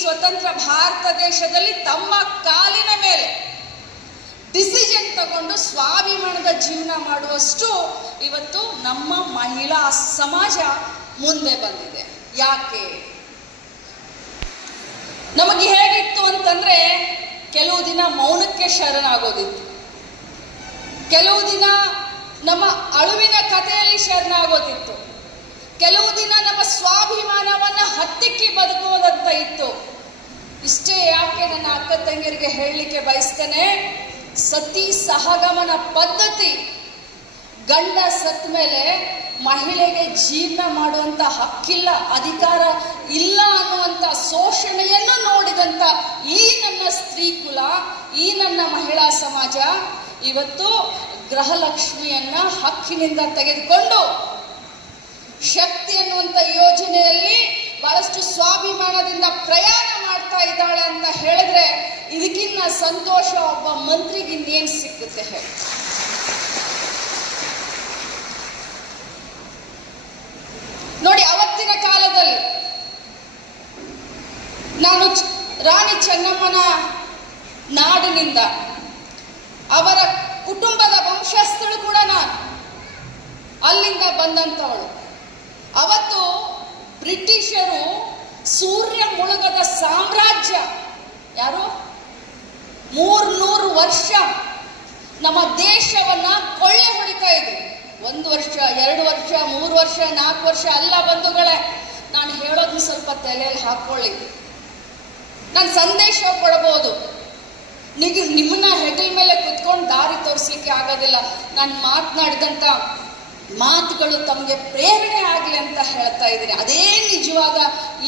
ಸ್ವತಂತ್ರ ಭಾರತ ದೇಶದಲ್ಲಿ ತಮ್ಮ ಕಾಲಿನ ಮೇಲೆ ಡಿಸಿಷನ್ ತಗೊಂಡು ಸ್ವಾಭಿಮಾನದ ಜೀವನ ಮಾಡುವಷ್ಟು ಇವತ್ತು ನಮ್ಮ ಮಹಿಳಾ ಸಮಾಜ ಮುಂದೆ ಬಂದಿದೆ. ಯಾಕೆ? ನಮಗೆ ಹೇಗಿತ್ತು ಅಂತಂದ್ರೆ, ಕೆಲವು ದಿನ ಮೌನಕ್ಕೆ ಶರಣಾಗೋದಿತ್ತು, ಕೆಲವು ದಿನ ನಮ್ಮ ಅಳುವಿನ ಕಥೆಯಲ್ಲಿ ಶರಣಾಗೋದಿತ್ತು, ಕೆಲವು ದಿನ ನಮ್ಮ ಸ್ವಾಭಿಮಾನವನ್ನ ಹತ್ತಿಕ್ಕಿ ಬದುಕುವುದಂತ ಇತ್ತು. ಇಷ್ಟೇ ಯಾಕೆ ನನ್ನ ಅಕ್ಕ ತಂಗಿಯರಿಗೆ ಹೇಳಲಿಕ್ಕೆ ಬಯಸ್ತೇನೆ, ಸತಿ ಸಹಗಮನ ಪದ್ಧತಿ ಗಂಡ ಸತ್ತ ಮೇಲೆ ಮಹಿಳೆಗೆ ಜೀವನ ಮಾಡುವಂತ ಹಕ್ಕಿಲ್ಲ, ಅಧಿಕಾರ ಇಲ್ಲ ಅನ್ನುವಂಥ ಶೋಷಣೆಯನ್ನು ನೋಡಿದಂತ ಈ ನನ್ನ ಸ್ತ್ರೀ ಕುಲ, ಈ ನನ್ನ ಮಹಿಳಾ ಸಮಾಜ ಇವತ್ತು ಗೃಹಲಕ್ಷ್ಮಿಯನ್ನ ಹಕ್ಕಿನಿಂದ ತೆಗೆದುಕೊಂಡು ಶಕ್ತಿ ಅನ್ನುವಂಥ ಯೋಜನೆಯಲ್ಲಿ ಬಹಳಷ್ಟು ಸ್ವಾಭಿಮಾನದಿಂದ ಪ್ರಯಾಣ ಮಾಡ್ತಾ ಇದ್ದಾಳೆ ಅಂತ ಹೇಳಿದ್ರೆ ಇದಕ್ಕಿನ್ನ ಸಂತೋಷ ಒಬ್ಬ ಮಂತ್ರಿಗೆ ಇನ್ನೇನು ಸಿಕ್ಕುತ್ತೆ ಹೇಳಿ. ನೋಡಿ, ಅವತ್ತಿನ ಕಾಲದಲ್ಲಿ ನಾನು ರಾಣಿ ಚೆನ್ನಮ್ಮನ ನಾಡಿನಿಂದ, ಅವರ ಕುಟುಂಬದ ವಂಶಸ್ಥಳು ಕೂಡ ನಾನು ಅಲ್ಲಿಂದ ಬಂದಂಥವಳು. ಅವತ್ತು ಬ್ರಿಟಿಷರು ಸೂರ್ಯ ಮುಳುಗದ ಸಾಮ್ರಾಜ್ಯ, ಯಾರು 300 ವರ್ಷ ನಮ್ಮ ದೇಶವನ್ನ ಕೊಳ್ಳೆ ಹೊಡಿತಾ ಇದ್ರು. 1 ವರ್ಷ, 2 ವರ್ಷ, 3 ವರ್ಷ, 4 ವರ್ಷ ಅಲ್ಲ ಬಂಧುಗಳೇ. ನಾನು ಹೇಳೋದನ್ನ ಸ್ವಲ್ಪ ತಲೆಯಲ್ಲಿ ಹಾಕೊಳ್ಳಿ. ನಾನು ಸಂದೇಶ ಕೊಡಬಹುದು, ನಿಮ್ಮನ್ನ ಹೆಗಲ ಮೇಲೆ ಕುತ್ಕೊಂಡು ದಾರಿ ತೋರಿಸ್ಲಿಕ್ಕೆ ಆಗೋದಿಲ್ಲ. ನಾನು ಮಾತನಾಡಿದಂಥ ಮಾತುಗಳು ತಮಗೆ ಪ್ರೇರಣೆ ಆಗಲಿ ಅಂತ ಹೇಳ್ತಾ ಇದ್ದೀನಿ. ಅದೇ ನಿಜವಾದ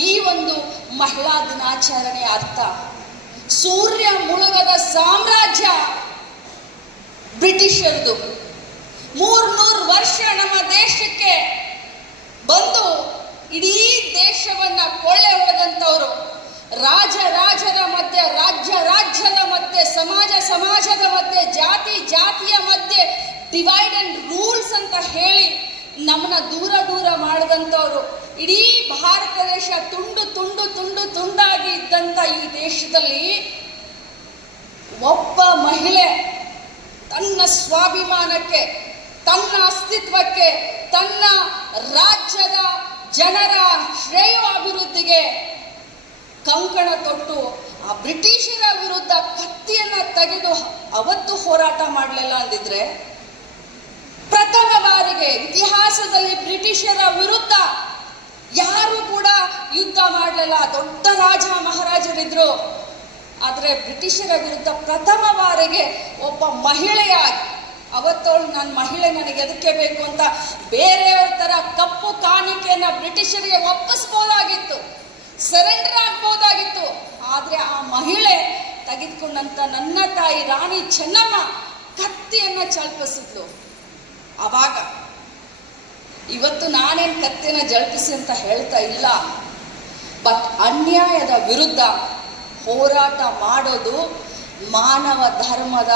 ಈ ಒಂದು ಮಹಿಳಾ ದಿನಾಚರಣೆಯ ಅರ್ಥ. ಸೂರ್ಯ ಮುಳುಗದ ಸಾಮ್ರಾಜ್ಯ ಬ್ರಿಟಿಷರದು. 300 ವರ್ಷ ನಮ್ಮ ದೇಶಕ್ಕೆ ಬಂದು ಇಡೀ ದೇಶವನ್ನ ಕೊಳ್ಳೆ ಹೊಡೆದಂಥವ್ರು. ರಾಜರ ಮಧ್ಯೆ, ರಾಜ್ಯದ ಮಧ್ಯೆ, ಸಮಾಜದ ಮಧ್ಯೆ, ಜಾತಿಯ ಮಧ್ಯೆ ಡಿವೈಡ್ ಅಂಡ್ ರೂಲ್ಸ್ ಅಂತ ಹೇಳಿ ನಮ್ಮನ್ನ ದೂರ ಮಾಡಿದಂಥವ್ರು. ಇಡೀ ಭಾರತ ದೇಶ ತುಂಡಾಗಿ ಇದ್ದಂಥ ಈ ದೇಶದಲ್ಲಿ ಒಬ್ಬ ಮಹಿಳೆ ತನ್ನ ಸ್ವಾಭಿಮಾನಕ್ಕೆ, ತನ್ನ ಅಸ್ತಿತ್ವಕ್ಕೆ, ತನ್ನ ರಾಜ್ಯದ ಜನರ ಶ್ರೇಯೋಭಿವೃದ್ಧಿಗೆ ಕಂಕಣ ತೊಟ್ಟು ಆ ಬ್ರಿಟಿಷರ ವಿರುದ್ಧ ಕತ್ತಿಯನ್ನ ತೆಗೆದು ಅವತ್ತು ಹೋರಾಟ ಮಾಡಲಿಲ್ಲ ಅಂದಿದ್ರೆ, ಪ್ರಥಮ ಬಾರಿಗೆ ಇತಿಹಾಸದಲ್ಲಿ ಬ್ರಿಟಿಷರ ವಿರುದ್ಧ ಯಾರು ಕೂಡ ಯುದ್ಧ ಮಾಡಲಿಲ್ಲ. ದೊಡ್ಡ ರಾಜ ಮಹಾರಾಜರಿದ್ರು, ಆದರೆ ಬ್ರಿಟಿಷರ ವಿರುದ್ಧ ಪ್ರಥಮ ಬಾರಿಗೆ ಒಬ್ಬ ಮಹಿಳೆಯಾಗಿ ಅವತ್ತವಳು ನಾನು ಮಹಿಳೆ, ನನಗೆ ಎದಕ್ಕೆ ಬೇಕು ಅಂತ ಬೇರೆಯವ್ರ ತರ ಕಪ್ಪು ಕಾಣಿಕೆಯನ್ನ ಬ್ರಿಟಿಷರಿಗೆ ಒಪ್ಪಿಸ್ಬೋದಾಗಿತ್ತು, ಸರೆಂಡರ್ ಆಗ್ಬೋದಾಗಿತ್ತು. ಆದ್ರೆ ಆ ಮಹಿಳೆ ತೆಗೆದುಕೊಂಡಂತ ನನ್ನ ತಾಯಿ ರಾಣಿ ಚೆನ್ನಮ್ಮ ಕತ್ತಿಯನ್ನ ಚಲ್ಪಿಸಿದ್ಲು. ಆವಾಗ ಇವತ್ತು ನಾನೇನು ಕತ್ತಿಯನ್ನ ಜಲ್ಪಿಸಿ ಅಂತ ಹೇಳ್ತಾ ಇಲ್ಲ, ಬಟ್ ಅನ್ಯಾಯದ ವಿರುದ್ಧ ಹೋರಾಟ ಮಾಡೋದು ಮಾನವ ಧರ್ಮದ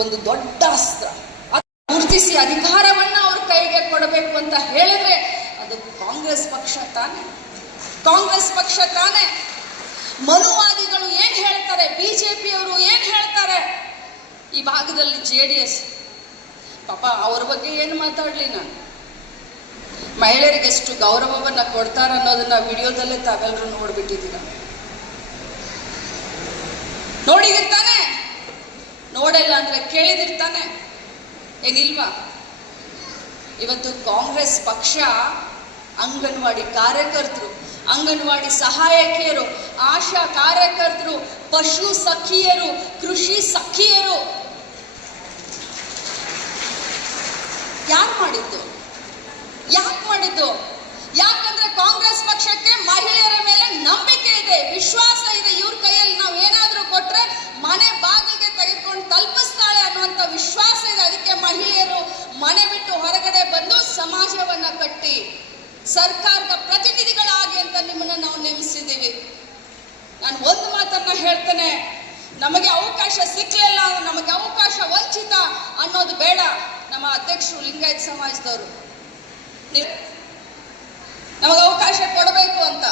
ಒಂದು ದೊಡ್ಡ ಅಸ್ತ್ರ. ಅದು ಗುರುತಿಸಿ ಅಧಿಕಾರವನ್ನ ಅವ್ರ ಕೈಗೆ ಕೊಡಬೇಕು ಅಂತ ಹೇಳಿದ್ರೆ ಅದು ಕಾಂಗ್ರೆಸ್ ಪಕ್ಷ ತಾನೇ. ಮನುವಾದಿಗಳು ಏನ್ ಹೇಳ್ತಾರೆ, ಬಿಜೆಪಿಯವರು ಏನ್ ಹೇಳ್ತಾರೆ, ಈ ಭಾಗದಲ್ಲಿ JDS ಪಾಪ ಅವ್ರ ಬಗ್ಗೆ ಏನು ಮಾತಾಡ್ಲಿ. ನಾನು ಮಹಿಳೆಯರಿಗೆ ಎಷ್ಟು ಗೌರವವನ್ನ ಕೊಡ್ತಾರ ಅನ್ನೋದನ್ನ ವಿಡಿಯೋದಲ್ಲೇ ತಾವೆಲ್ಲರೂ ನೋಡ್ಬಿಟ್ಟಿದ್ದೀರ, ನೋಡಿದಿರ್ತಾನೆ. ನೋಡಿಲ್ಲ ಅಂದ್ರೆ ಕೇಳಿದಿರ್ತಾನೆ, ಏನಿಲ್ವಾ? ಇವತ್ತು ಕಾಂಗ್ರೆಸ್ ಪಕ್ಷ ಅಂಗನವಾಡಿ ಕಾರ್ಯಕರ್ತರು, ಅಂಗನವಾಡಿ ಸಹಾಯಕಿಯರು, ಆಶಾ ಕಾರ್ಯಕರ್ತರು, ಪಶು ಸಖಿಯರು, ಕೃಷಿ ಸಖಿಯರು ಯಾಕೆ ಮಾಡಿದ್ದು? ಯಾಕಂದ್ರೆ ಕಾಂಗ್ರೆಸ್ ಪಕ್ಷಕ್ಕೆ ಮಹಿಳೆಯರ ಮೇಲೆ ನಂಬಿಕೆ ಇದೆ, ವಿಶ್ವಾಸ ಇದೆ. ಇವ್ರ ಕೈಯಲ್ಲಿ ನಾವು ಏನಾದ್ರೂ ಕೊಟ್ರೆ ಮನೆ ಬಾಗಿಲಿಗೆ ತೆಗೆದುಕೊಂಡು ತಲುಪಿಸ್ತಾಳೆ ಅನ್ನುವಂಥ ವಿಶ್ವಾಸ ಇದೆ. ಅದಕ್ಕೆ ಮಹಿಳೆಯರು ಮನೆ ಬಿಟ್ಟು ಹೊರಗಡೆ ಬಂದು ಸಮಾಜವನ್ನ ಕಟ್ಟಿ ಸರ್ಕಾರದ ಪ್ರತಿನಿಧಿಗಳಾಗಿ ಅಂತ ನಿಮ್ಮನ್ನ ನಾವು ನೇಮಿಸಿದ್ದೀವಿ. ನಾನು ಒಂದು ಮಾತನ್ನ ಹೇಳ್ತೇನೆ, ನಮಗೆ ಅವಕಾಶ ಸಿಕ್ಕಲಿಲ್ಲ, ನಮಗೆ ಅವಕಾಶ ವಂಚಿತ ಅನ್ನೋದು ಬೇಡ. ನಮ್ಮ ಅಧ್ಯಕ್ಷರು ಲಿಂಗಾಯತ ಸಮಾಜದವರು ನಮಗೆ ಅವಕಾಶ ಕೊಡಬೇಕು ಅಂತ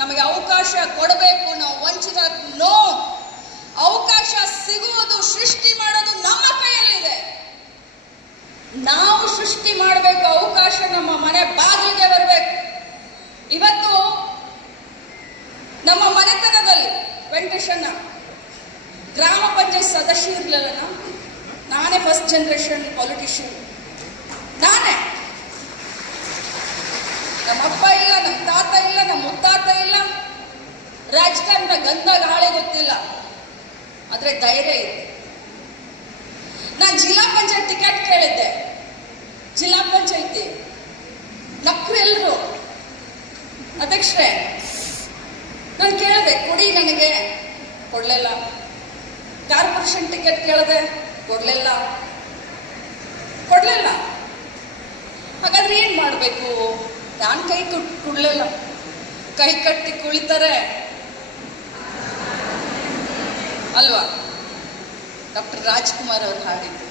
ನಮಗೆ ಅವಕಾಶ ಕೊಡಬೇಕು. ನಾವು ವಂಚಿತ ನೋ. ಅವಕಾಶ ಸಿಗುವುದು, ಸೃಷ್ಟಿ ಮಾಡೋದು ನಮ್ಮ ಕೈಯಲ್ಲಿದೆ. ನಾವು ಸೃಷ್ಟಿ ಮಾಡಬೇಕು. ಅವಕಾಶ ನಮ್ಮ ಮನೆ ಬಾಗಿಲಿಗೆ ಬರಬೇಕು. ಇವತ್ತು ನಮ್ಮ ಮನೆತನದಲ್ಲಿ ವೆಂಕಟೇಶಣ್ಣ ಗ್ರಾಮ ಪಂಚಾಯತ್ ಸದಸ್ಯ ಇರಲಿಲ್ಲ. ನಾನೇ ಫಸ್ಟ್ ಜನರೇಷನ್ ಪೊಲಿಟಿಷಿಯನ್. ನಾನೇ. ನಮ್ಮ ಅಪ್ಪ ಇಲ್ಲ, ನಮ್ಮ ತಾತ ಇಲ್ಲ, ನಮ್ಮ ಮುತ್ತಾತ ಇಲ್ಲ. ರಾಜಕಾರಣದ ಗಂಧ ಗಾಳಿ ಗೊತ್ತಿಲ್ಲ, ಆದ್ರೆ ಧೈರ್ಯ ಇದೆ. ನಾನು ಜಿಲ್ಲಾ ಪಂಚಾಯತ್ ಟಿಕೆಟ್ ಕೇಳಿದ್ದೆ. ಜಿಲ್ಲಾ ಪಂಚಾಯತಿ ನಕ್ರು ಎಲ್ಲರೂ ಅಧ್ಯಕ್ಷರೇ, ನಾನು ಕೇಳಿದೆ ಕೊಡಿ ನನಗೆ, ಕೊಡ್ಲಿಲ್ಲ. ಕಾರ್ಪೊರೇಷನ್ ಟಿಕೆಟ್ ಕೇಳಿದೆ, ಕೊಡ್ಲಿಲ್ಲ. ಹಾಗಾದ್ರೆ ಏನ್ ಮಾಡಬೇಕು? ನಾನು ಕೈ ಕೊಡ್ಲಿಲ್ಲ. ಕೈ ಕಟ್ಟಿ ಕುಳಿತಾರೆ ಅಲ್ವಾ? ಡಾಕ್ಟರ್ ರಾಜ್ಕುಮಾರ್ ಅವರು ಹಾಡಿದ್ದು.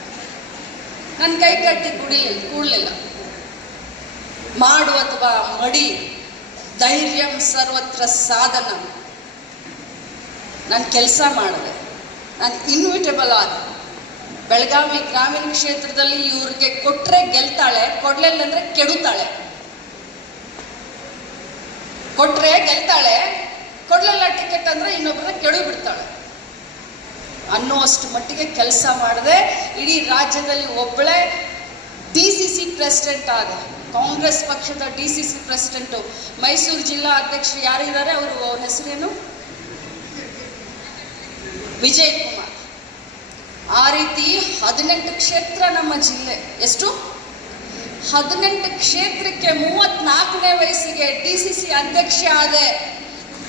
ನನ್ನ ಕೈ ಕಟ್ಟಿ ಕೂಡಲಿಲ್ಲ. ಮಾಡು ಅಥವಾ ಮಡಿ, ಧೈರ್ಯಂ ಸರ್ವತ್ರ ಸಾಧನ. ನಾನು ಕೆಲಸ ಮಾಡಿದೆ. ನಾನು ಇನ್ವಿಟೇಬಲ್ ಆದ. ಬೆಳಗಾವಿ ಗ್ರಾಮೀಣ ಕ್ಷೇತ್ರದಲ್ಲಿ ಇವ್ರಿಗೆ ಕೊಟ್ರೆ ಗೆಲ್ತಾಳೆ, ಕೊಡ್ಲಿಲ್ಲ ಅಂದ್ರೆ ಕೆಡುತ್ತಾಳೆ. ಕೊಟ್ರೆ ಗೆಲ್ತಾಳೆ, ಕೊಡ್ಲಿಲ್ಲ ಟಿಕೆಟ್ ಅಂದ್ರೆ ಇನ್ನೊಬ್ಬರ ಕೆಡು ಬಿಡ್ತಾಳೆ ಅನ್ನೋಷ್ಟು ಮಟ್ಟಿಗೆ ಕೆಲಸ ಮಾಡಿದೆ. ಇಡೀ ರಾಜ್ಯದಲ್ಲಿ ಒಬ್ಬಳೇ DCC ಪ್ರೆಸಿಡೆಂಟ್ ಆದ. ಕಾಂಗ್ರೆಸ್ ಪಕ್ಷದ DCC ಪ್ರೆಸಿಡೆಂಟು. ಮೈಸೂರು ಜಿಲ್ಲಾ ಅಧ್ಯಕ್ಷರು ಯಾರಿದ್ದಾರೆ, ಅವ್ರ ಹೆಸರೇನು? ವಿಜಯ್ ಕುಮಾರ್. ಆ ರೀತಿ 18 ಕ್ಷೇತ್ರ ನಮ್ಮ ಜಿಲ್ಲೆ. ಎಷ್ಟು? 18 ಕ್ಷೇತ್ರಕ್ಕೆ 34ನೇ ವಯಸ್ಸಿಗೆ DCC ಅಧ್ಯಕ್ಷ ಆದೆ.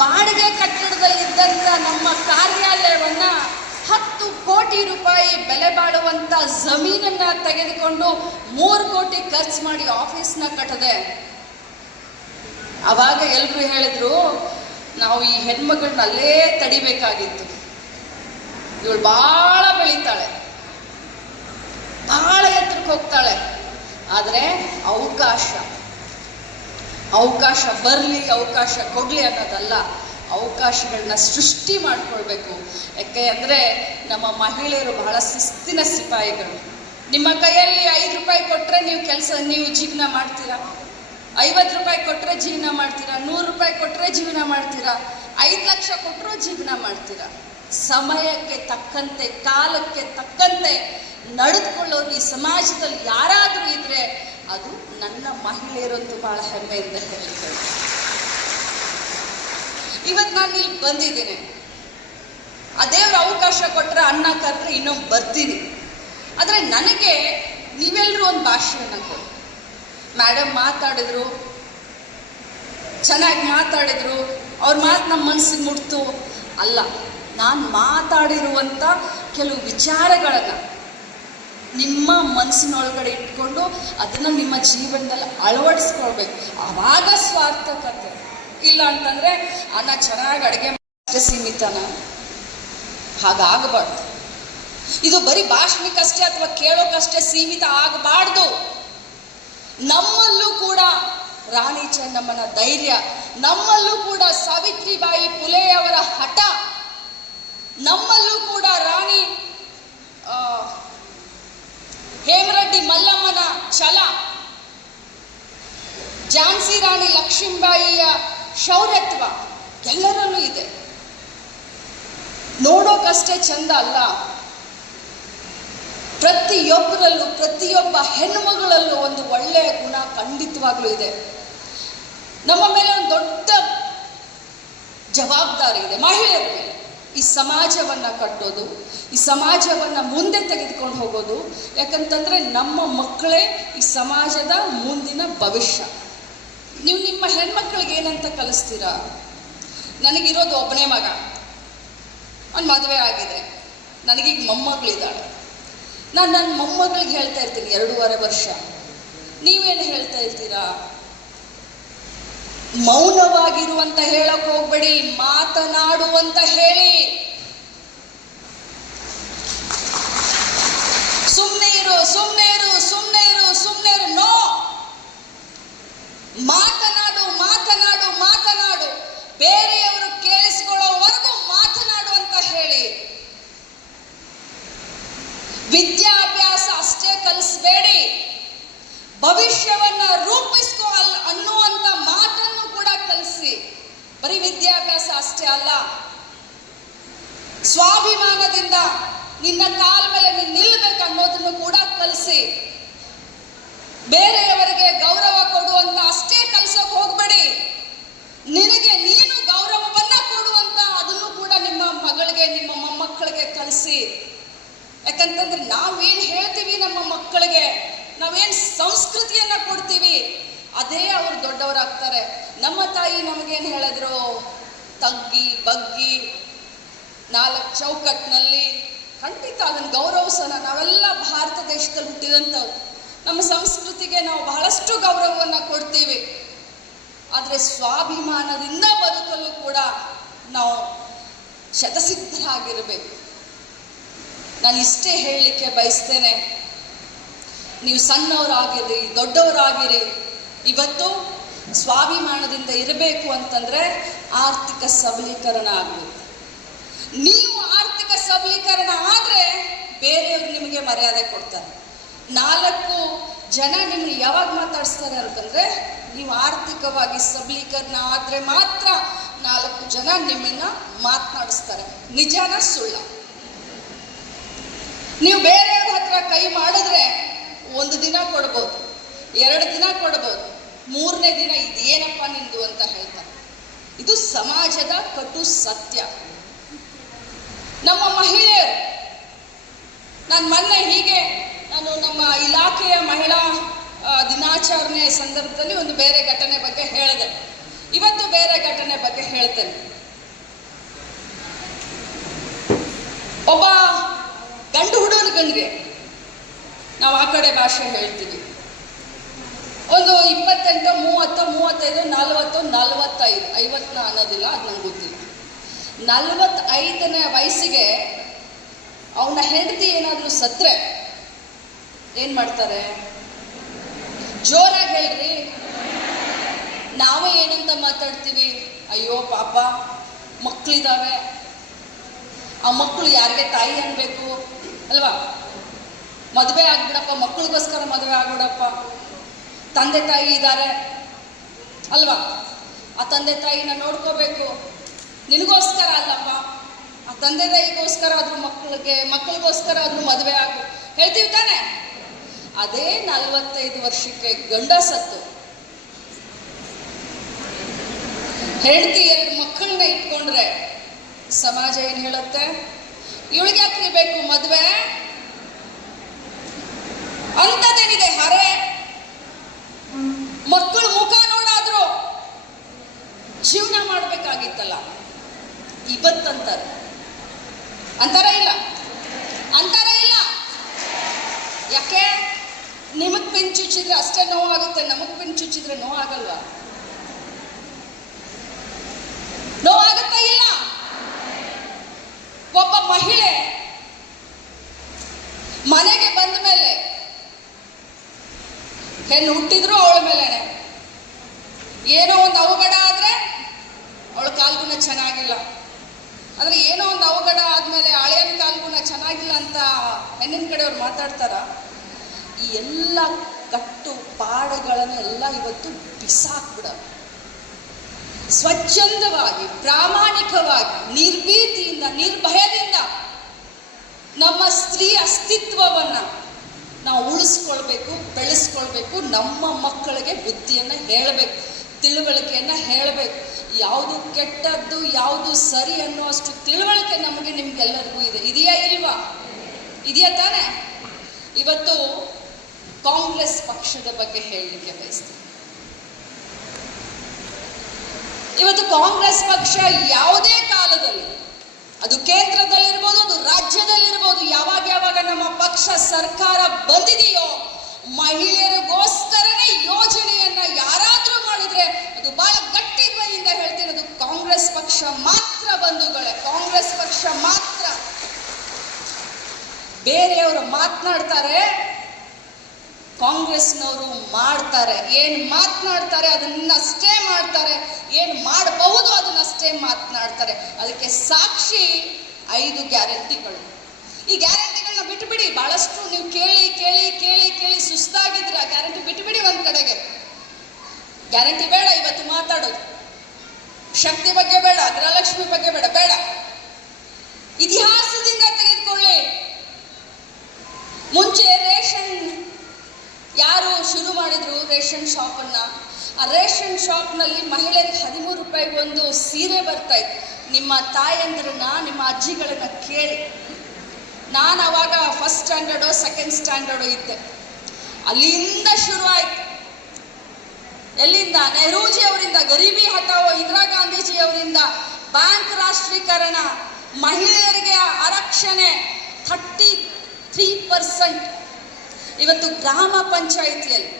ಬಾಡಿಗೆ ಕಟ್ಟಡದಲ್ಲಿದ್ದಂಥ ನಮ್ಮ ಕಾರ್ಯಾಲಯವನ್ನ 10 ಕೋಟಿ ರೂಪಾಯಿ ಬೆಲೆ ಬಾಳುವಂತ ಜಮೀನನ್ನ ತೆಗೆದುಕೊಂಡು 3 ಕೋಟಿ ಖರ್ಚು ಮಾಡಿ ಆಫೀಸ್ನ ಕಟ್ಟದೆ. ಅವಾಗ ಎಲ್ರು ಹೇಳಿದ್ರು, ನಾವು ಈ ಹೆಣ್ಮಗಳನ್ನ ಅಲ್ಲೇ ತಡಿಬೇಕಾಗಿತ್ತು. ಇವಳು ಬಹಳ ಬೆಳೀತಾಳೆ, ಬಹಳ ಎತ್ತರಕ್ಕೆ ಹೋಗ್ತಾಳೆ. ಆದರೆ ಅವಕಾಶ ಬರಲಿ, ಅವಕಾಶ ಕೊಡ್ಲಿ ಅನ್ನೋದಲ್ಲ, ಅವಕಾಶಗಳನ್ನ ಸೃಷ್ಟಿ ಮಾಡ್ಕೊಳ್ಬೇಕು. ಯಾಕೆ ಅಂದರೆ ನಮ್ಮ ಮಹಿಳೆಯರು ಬಹಳ ಶಿಸ್ತಿನ ಸಿಪಾಯಿಗಳು. ನಿಮ್ಮ ಕೈಯಲ್ಲಿ 5 ರೂಪಾಯಿ ಕೊಟ್ಟರೆ ನೀವು ಜೀವನ ಮಾಡ್ತೀರಾ, 50 ರೂಪಾಯಿ ಕೊಟ್ಟರೆ ಜೀವನ ಮಾಡ್ತೀರಾ, 100 ರೂಪಾಯಿ ಕೊಟ್ಟರೆ ಜೀವನ ಮಾಡ್ತೀರಾ, 5 ಲಕ್ಷ ಕೊಟ್ಟರು ಜೀವನ ಮಾಡ್ತೀರಾ. ಸಮಯಕ್ಕೆ ತಕ್ಕಂತೆ, ಕಾಲಕ್ಕೆ ತಕ್ಕಂತೆ ನಡೆದುಕೊಳ್ಳೋರು ಈ ಸಮಾಜದಲ್ಲಿ ಯಾರಾದರೂ ಇದ್ರೆ ಅದು ನನ್ನ ಮಹಿಳೆಯರಂತೂ ಬಹಳ ಹೆಮ್ಮೆಯಿಂದ ಹೇಳ್ತಾರೆ. ಇವತ್ತು ನಾನು ಇಲ್ಲಿ ಬಂದಿದ್ದೀನಿ. ಆ ದೇವ್ರ ಅವಕಾಶ ಕೊಟ್ಟರೆ, ಅನ್ನ ಕರೆದ್ರೆ ಇನ್ನೊಂದು ಬರ್ತೀನಿ. ಆದರೆ ನನಗೆ ನೀವೆಲ್ಲರೂ ಒಂದು ಭಾಷೆಯನ್ನು ಕೊಡಿ. ಮೇಡಮ್ ಮಾತಾಡಿದ್ರು, ಚೆನ್ನಾಗಿ ಮಾತಾಡಿದ್ರು, ಅವ್ರ ಮಾತು ನಮ್ಮ ಮನಸ್ಸಿಗೆ ಮುಟ್ತು ಅಲ್ಲ. ನಾನು ಮಾತಾಡಿರುವಂಥ ಕೆಲವು ವಿಚಾರಗಳನ್ನು ನಿಮ್ಮ ಮನಸ್ಸಿನೊಳಗಡೆ ಇಟ್ಕೊಂಡು ಅದನ್ನು ನಿಮ್ಮ ಜೀವನದಲ್ಲಿ ಅಳವಡಿಸ್ಕೊಳ್ಬೇಕು. ಆವಾಗ ಸ್ವಾರ್ಥಕತೆ. ಇಲ್ಲ ಅಂತಂದರೆ ಅನ್ನ ಚೆನ್ನಾಗಿ ಅಡುಗೆ ಮಾಡಷ್ಟೇ ಸೀಮಿತನ, ಹಾಗಾಗಬಾರ್ದು. ಇದು ಬರೀ ಭಾಷಣಕ್ಕಷ್ಟೇ ಅಥವಾ ಕೇಳೋಕ್ಕಷ್ಟೇ ಸೀಮಿತ ಆಗಬಾರ್ದು. ನಮ್ಮಲ್ಲೂ ಕೂಡ ರಾಣಿ ಚೆನ್ನಮ್ಮನ ಧೈರ್ಯ, ನಮ್ಮಲ್ಲೂ ಕೂಡ ಸಾವಿತ್ರಿಬಾಯಿ ಫುಲೆಯವರ ಹಠ, ನಮ್ಮಲ್ಲೂ ಕೂಡ ರಾಣಿ ಹೇಮರೆಡ್ಡಿ ಮಲ್ಲಮ್ಮನ ಛಲ, ಝಾನ್ಸಿ ರಾಣಿ ಲಕ್ಷ್ಮೀಬಾಯಿಯ ಶೌರ್ಯತ್ವ ಎಲ್ಲರಲ್ಲೂ ಇದೆ. ನೋಡೋಕಷ್ಟೇ ಚಂದ ಅಲ್ಲ, ಪ್ರತಿಯೊಬ್ಬರಲ್ಲೂ, ಪ್ರತಿಯೊಬ್ಬ ಹೆಣ್ಣುಮಗಳಲ್ಲೂ ಒಂದು ಒಳ್ಳೆಯ ಗುಣ ಖಂಡಿತವಾಗ್ಲೂ ಇದೆ. ನಮ್ಮ ಮೇಲೆ ಒಂದು ದೊಡ್ಡ ಜವಾಬ್ದಾರಿ ಇದೆ ಮಹಿಳೆಯರ ಮೇಲೆ. ಈ ಸಮಾಜವನ್ನು ಕಟ್ಟೋದು, ಈ ಸಮಾಜವನ್ನು ಮುಂದೆ ತೆಗೆದುಕೊಂಡು ಹೋಗೋದು. ಯಾಕಂತಂದರೆ ನಮ್ಮ ಮಕ್ಕಳೇ ಈ ಸಮಾಜದ ಮುಂದಿನ ಭವಿಷ್ಯ. ನೀವು ನಿಮ್ಮ ಹೆಣ್ಮಕ್ಳಿಗೆ ಏನಂತ ಕಲಿಸ್ತೀರಾ? ನನಗಿರೋದು ಒಬ್ಬನೇ ಮಗ, ಅವ್ನು ಮದುವೆ ಆಗಿದೆ, ನನಗೀಗ ಮೊಮ್ಮಗಳಿದ್ದಾಳೆ. ನಾನು ನನ್ನ ಮೊಮ್ಮಗಳಿಗೆ ಹೇಳ್ತಾ ಇರ್ತೀನಿ 2.5 ವರ್ಷ. ನೀವೇನು ಹೇಳ್ತಾ ಇರ್ತೀರಾ? ಮೌನವಾಗಿರುವಂತ ಹೇಳಕ್ ಹೋಗ್ಬೇಡಿ, ಮಾತನಾಡುವಂತ ಹೇಳಿ. ಸುಮ್ಮನೆ ಇರು, ಸುಮ್ಮನೆ ಇರು, ಸುಮ್ಮನೆ ಇರು, ಸುಮ್ಮನೆ ಇರು. ನೋ, ಮಾತನಾಡು, ಮಾತನಾಡು, ಮಾತನಾಡು. ಬೇರೆಯವರು ಕೇಳಿಸಿಕೊಳ್ಳೋವರೆಗೂ ಮಾತನಾಡುವಂತ ಹೇಳಿ. ವಿದ್ಯಾಭ್ಯಾಸ ಅಷ್ಟೇ ಕಲಿಸಬೇಡಿ, ಭವಿಷ್ಯವನ್ನ ರೂಪಿಸ್ಕೋ ಅನ್ನುವಂತ ಮಾತನ್ನು ಕೂಡ ಕಲಿಸಿ. ಬರೀ ವಿದ್ಯಾಭ್ಯಾಸ ಅಷ್ಟೇ ಅಲ್ಲ, ಸ್ವಾಭಿಮಾನದಿಂದ ನಿನ್ನ ಕಾಲ ಮೇಲೆ ನೀನು ನಿಲ್ಲಬೇಕು ಅನ್ನೋದನ್ನು ಕೂಡ ಕಲಿಸಿ. ಬೇರೆಯವರಿಗೆ ಗೌರವ ಕೊಡುವಂತ ಅಷ್ಟೇ ಕಲಿಸೋಕೆ ಹೋಗ್ಬೇಡಿ, ನಿನಗೆ ನೀನು ಗೌರವವನ್ನ ಕೊಡುವಂತ ಅದನ್ನು ಕೂಡ ನಿಮ್ಮ ಮಗಳಿಗೆ ನಿಮ್ಮ ಮೊಮ್ಮಕ್ಕಳಿಗೆ ಕಲಿಸಿ. ಯಾಕಂತಂದ್ರೆ ನಾವೇನ್ ಹೇಳ್ತೀವಿ ನಮ್ಮ ಮಕ್ಕಳಿಗೆ, ನಾವೇನ್ ಸಂಸ್ಕೃತಿಯನ್ನ ಕೊಡ್ತೀವಿ, ಅದೇ ಅವ್ರು ದೊಡ್ಡವರಾಗ್ತಾರೆ. ನಮ್ಮ ತಾಯಿ ನಮಗೇನು ಹೇಳಿದ್ರು, ತಗ್ಗಿ ಬಗ್ಗಿ 4 ಚೌಕಟ್ಟಿನಲ್ಲಿ ಖಂಡಿತ ಅದನ್ನು ಗೌರವಿಸೋಣ. ನಾವೆಲ್ಲ ಭಾರತ ದೇಶದಲ್ಲಿ ಹುಟ್ಟಿದಂಥವ್ರು, ನಮ್ಮ ಸಂಸ್ಕೃತಿಗೆ ನಾವು ಬಹಳಷ್ಟು ಗೌರವವನ್ನು ಕೊಡ್ತೀವಿ. ಆದರೆ ಸ್ವಾಭಿಮಾನದಿಂದ ಬದುಕಲು ಕೂಡ ನಾವು ಶತಸಿದ್ಧರಾಗಿರಬೇಕು. ನಾನು ಇಷ್ಟೇ ಹೇಳಲಿಕ್ಕೆ ಬಯಸ್ತೇನೆ, ನೀವು ಸಣ್ಣವರಾಗಿರಿ ದೊಡ್ಡವರಾಗಿರಿ, ಇವತ್ತು ಸ್ವಾಭಿಮಾನದಿಂದ ಇರಬೇಕು ಅಂತಂದ್ರೆ ಆರ್ಥಿಕ ಸಬಲೀಕರಣ ಆಗಬೇಕು. ನೀವು ಆರ್ಥಿಕ ಸಬಲೀಕರಣ ಆದರೆ ಬೇರೆಯವರು ನಿಮಗೆ ಮರ್ಯಾದೆ ಕೊಡ್ತಾರೆ. 4 ಜನ ನಿಮ್ಮನ್ನು ಯಾವಾಗ ಮಾತಾಡಿಸ್ತಾರೆ ಅಂತಂದ್ರೆ ನೀವು ಆರ್ಥಿಕವಾಗಿ ಸಬಲೀಕರಣ ಆದರೆ ಮಾತ್ರ 4 ಜನ ನಿಮ್ಮನ್ನ ಮಾತನಾಡಿಸ್ತಾರೆ. ನಿಜಾನ ಸುಳ್ಳ? ನೀವು ಬೇರೆಯವ್ರ ಹತ್ರ ಕೈ ಮಾಡಿದ್ರೆ 1 ದಿನ ಕೊಡ್ಬೋದು, 2 ದಿನ ಕೊಡ್ಬೋದು, 3ನೇ ದಿನ ಇದೇನಪ್ಪ ನಿಂದು ಅಂತ ಹೇಳ್ತಾರೆ. ಇದು ಸಮಾಜದ ಕಟು ಸತ್ಯ. ನಮ್ಮ ಮಹಿಳೆಯರು, ನಾನು ಮೊನ್ನೆ ಹೀಗೆ ನಾನು ನಮ್ಮ ಇಲಾಖೆಯ ಮಹಿಳಾ ದಿನಾಚರಣೆ ಸಂದರ್ಭದಲ್ಲಿ ಒಂದು ಬೇರೆ ಘಟನೆ ಬಗ್ಗೆ ಹೇಳಿದೆ. ಇವತ್ತು ಬೇರೆ ಘಟನೆ ಬಗ್ಗೆ ಹೇಳ್ತೇನೆ. ಒಬ್ಬ ಗಂಡು ಹುಡುಗನಿಗೆ, ನಾವು ಆ ಕಡೆ ಭಾಷೆ ಹೇಳ್ತೀವಿ, ಒಂದು 28, 30, 35, 40, 45, 50 ಅನ್ನೋದಿಲ್ಲ, ಅದು ನಂಗೆ ಗೊತ್ತಿಲ್ಲ. 45ನೇ ವಯಸ್ಸಿಗೆ ಅವನ ಹೆಂಡತಿ ಏನಾದರೂ ಸತ್ರೆ ಏನ್ ಮಾಡ್ತಾರೆ? ಜೋರಾಗಿ ಹೇಳ್ರಿ. ನಾವೇ ಏನಂತ ಮಾತಾಡ್ತೀವಿ, ಅಯ್ಯೋ ಪಾಪ ಮಕ್ಕಳಿದಾವೆ, ಆ ಮಕ್ಕಳು ಯಾರಿಗೆ ತಾಯಿ ಅನ್ಬೇಕು ಅಲ್ವಾ? ಮದುವೆ ಆಗ್ಬಿಡಪ್ಪ, ಮಕ್ಕಳಿಗೋಸ್ಕರ ಮದುವೆ ಆಗ್ಬಿಡಪ್ಪ, ತಂದೆ ತಾಯಿ ಇದ್ದಾರೆ ಅಲ್ವಾ, ಆ ತಂದೆ ತಾಯಿನ ನೋಡ್ಕೋಬೇಕು, ನಿನಗೋಸ್ಕರ ಅಲ್ಲಪ್ಪ, ಆ ತಂದೆ ತಾಯಿಗೋಸ್ಕರ ಆದ್ರೂ ಮಕ್ಕಳಿಗೋಸ್ಕರ ಆದ್ರೂ ಮದುವೆ ಆಗು ಹೇಳ್ತೀವಿ ತಾನೆ. ಅದೇ 45 ವರ್ಷಕ್ಕೆ ಗಂಡ ಸತ್ತು ಹೆಂಡತಿ 2 ಮಕ್ಕಳನ್ನ ಇಟ್ಕೊಂಡ್ರೆ ಸಮಾಜ ಏನ್ ಹೇಳುತ್ತೆ? ಇವಳಿಗೆ ಯಾಕ್ರಿ ಬೇಕು ಮದುವೆ? ಅಂತದೇನಿದೆ ಹರೆ? ಮಕ್ಕಳು ಮುಖ ನೋಡಾದ್ರು ಜೀವನ ಮಾಡ್ಬೇಕಾಗಿತ್ತಲ್ಲ. ಇವತ್ತಂತಾರೆ ಅಂತಾರ ಇಲ್ಲ? ಯಾಕೆ? ನಿಮಗ್ ಪಿನ್ ಚುಚ್ಚಿದ್ರೆ ಅಷ್ಟೇ ನೋವಾಗುತ್ತೆ, ನಮಗ್ ಪಿನ್ ಚುಚ್ಚಿದ್ರೆ ನೋವಾಗಲ್ವಾ? ನೋವಾಗುತ್ತಾ ಇಲ್ಲ? ಒಬ್ಬ ಮಹಿಳೆ ಮನೆಗೆ ಬಂದ ಮೇಲೆ ಹೆಣ್ಣು ಹುಟ್ಟಿದ್ರು ಅವಳ ಮೇಲೆನೆ ಏನೋ ಒಂದು ಅವಘಡ ಆದ್ರೆ ಅವಳ ಕಾಲ್ಗುಣ ಚೆನ್ನಾಗಿಲ್ಲ, ಅಂದ್ರೆ ಏನೋ ಒಂದು ಅವಘಡ ಆದ್ಮೇಲೆ ಹಳೆಯನ ಕಾಲ್ಗುಣ ಚೆನ್ನಾಗಿಲ್ಲ ಅಂತ ಹೆಣ್ಣಿನ ಕಡೆಯವ್ರು ಮಾತಾಡ್ತಾರ. ಈ ಎಲ್ಲ ಕಟ್ಟು ಪಾಡುಗಳನ್ನೆಲ್ಲ ಇವತ್ತು ಬಿಸಾಕ್ಬಿಡ, ಸ್ವಚ್ಛಂದವಾಗಿ ಪ್ರಾಮಾಣಿಕವಾಗಿ ನಿರ್ಭೀತಿಯಿಂದ ನಿರ್ಭಯದಿಂದ ನಮ್ಮ ಸ್ತ್ರೀ ಅಸ್ತಿತ್ವವನ್ನ ನಾವು ಉಳಿಸ್ಕೊಳ್ಬೇಕು, ಬೆಳೆಸ್ಕೊಳ್ಬೇಕು. ನಮ್ಮ ಮಕ್ಕಳಿಗೆ ಬುದ್ಧಿಯನ್ನ ಹೇಳಬೇಕು, ತಿಳುವಳಿಕೆಯನ್ನ ಹೇಳಬೇಕು. ಯಾವುದು ಕೆಟ್ಟದ್ದು ಯಾವುದು ಸರಿ ಅನ್ನುವಷ್ಟು ತಿಳುವಳಿಕೆ ನಮಗೆ ನಿಮ್ಗೆಲ್ಲರಿಗೂ ಇದೆ. ಇದೆಯಾ ಇಲ್ವಾ? ಇದೆಯಾ ತಾನೆ? ಇವತ್ತು ಕಾಂಗ್ರೆಸ್ ಪಕ್ಷದ ಬಗ್ಗೆ ಹೇಳಲಿಕ್ಕೆ ಬಯಸ್ತೀನಿ. ಇವತ್ತು ಕಾಂಗ್ರೆಸ್ ಪಕ್ಷ ಯಾವುದೇ ಕಾಲದಲ್ಲಿ, ಅದು ಕೇಂದ್ರದಲ್ಲಿರ್ಬೋದು, ಅದು ರಾಜ್ಯದಲ್ಲಿರ್ಬೋದು, ಯಾವಾಗ ನಮ್ಮ ಪಕ್ಷ ಸರ್ಕಾರ ಬಂದಿದೆಯೋ ಮಹಿಳೆಯರಿಗೋಸ್ಕರನೇ ಯೋಜನೆಯನ್ನ ಯಾರಾದ್ರೂ ಮಾಡಿದ್ರೆ ಅದು ಬಹಳ ಗಟ್ಟಿ ಧ್ವನಿಯಿಂದ ಹೇಳ್ತೀನಿ, ಅದು ಕಾಂಗ್ರೆಸ್ ಪಕ್ಷ ಮಾತ್ರ ಬಂಧುಗಳೇ, ಕಾಂಗ್ರೆಸ್ ಪಕ್ಷ ಮಾತ್ರ. ಬೇರೆಯವರು ಮಾತನಾಡ್ತಾರೆ, ಕಾಂಗ್ರೆಸ್ನವರು ಮಾಡ್ತಾರೆ. ಏನು ಮಾತನಾಡ್ತಾರೆ ಅದನ್ನಷ್ಟೇ ಮಾಡ್ತಾರೆ, ಏನು ಮಾಡಬಹುದು ಅದನ್ನಷ್ಟೇ ಮಾತನಾಡ್ತಾರೆ. ಅದಕ್ಕೆ ಸಾಕ್ಷಿ 5 ಗ್ಯಾರಂಟಿಗಳು. ಈ ಗ್ಯಾರಂಟಿಗಳನ್ನ ಬಿಟ್ಟುಬಿಡಿ. ಬಹಳಷ್ಟು ನೀವು ಕೇಳಿ ಕೇಳಿ ಕೇಳಿ ಕೇಳಿ ಸುಸ್ತಾಗಿದ್ರ. ಗ್ಯಾರಂಟಿ ಬಿಟ್ಟುಬಿಡಿ ಒಂದ್ ಕಡೆಗೆ. ಗ್ಯಾರಂಟಿ ಬೇಡ ಇವತ್ತು ಮಾತಾಡೋದು. ಶಕ್ತಿ ಬಗ್ಗೆ ಬೇಡ, ಗೃಹಲಕ್ಷ್ಮಿ ಬಗ್ಗೆ ಬೇಡ, ಬೇಡ. ಇತಿಹಾಸದಿಂದ ತೆಗೆದುಕೊಳ್ಳಿ. ಮುಂಚೆ ರೇಷನ್ ಯಾರು ಶುರು ಮಾಡಿದ್ರು ರೇಷನ್ ಶಾಪ್ ಅನ್ನ, ಆ ರೇಷನ್ ಶಾಪ್ ನಲ್ಲಿ ಮಹಿಳೆಯರಿಗೆ 13 ರೂಪಾಯಿಗೆ ಒಂದು ಸೀರೆ ಬರ್ತಾ ಇತ್ತು. ನಿಮ್ಮ ತಾಯಂದ್ರನ್ನ, ನಿಮ್ಮ ಅಜ್ಜಿಗಳನ್ನ ಕೇಳಿ. ನಾನು ಅವಾಗ ಫಸ್ಟ್ ಸ್ಟ್ಯಾಂಡರ್ಡೋ ಸೆಕೆಂಡ್ ಸ್ಟ್ಯಾಂಡರ್ಡೋ ಇದ್ದೆ. ಅಲ್ಲಿಂದ ಶುರು ಆಯ್ತು. ಎಲ್ಲಿಂದ? ನೆಹರೂಜಿ ಅವರಿಂದ, ಗರೀಬಿ ಹಟಾವೋ ಇಂದಿರಾ ಗಾಂಧೀಜಿ ಅವರಿಂದ, ಬ್ಯಾಂಕ್ ರಾಷ್ಟ್ರೀಕರಣ, ಮಹಿಳೆಯರಿಗೆ ಆರಕ್ಷಣೆ 33%. ಇವತ್ತು ಗ್ರಾಮ ಪಂಚಾಯಿತಿಯಲ್ಲಿ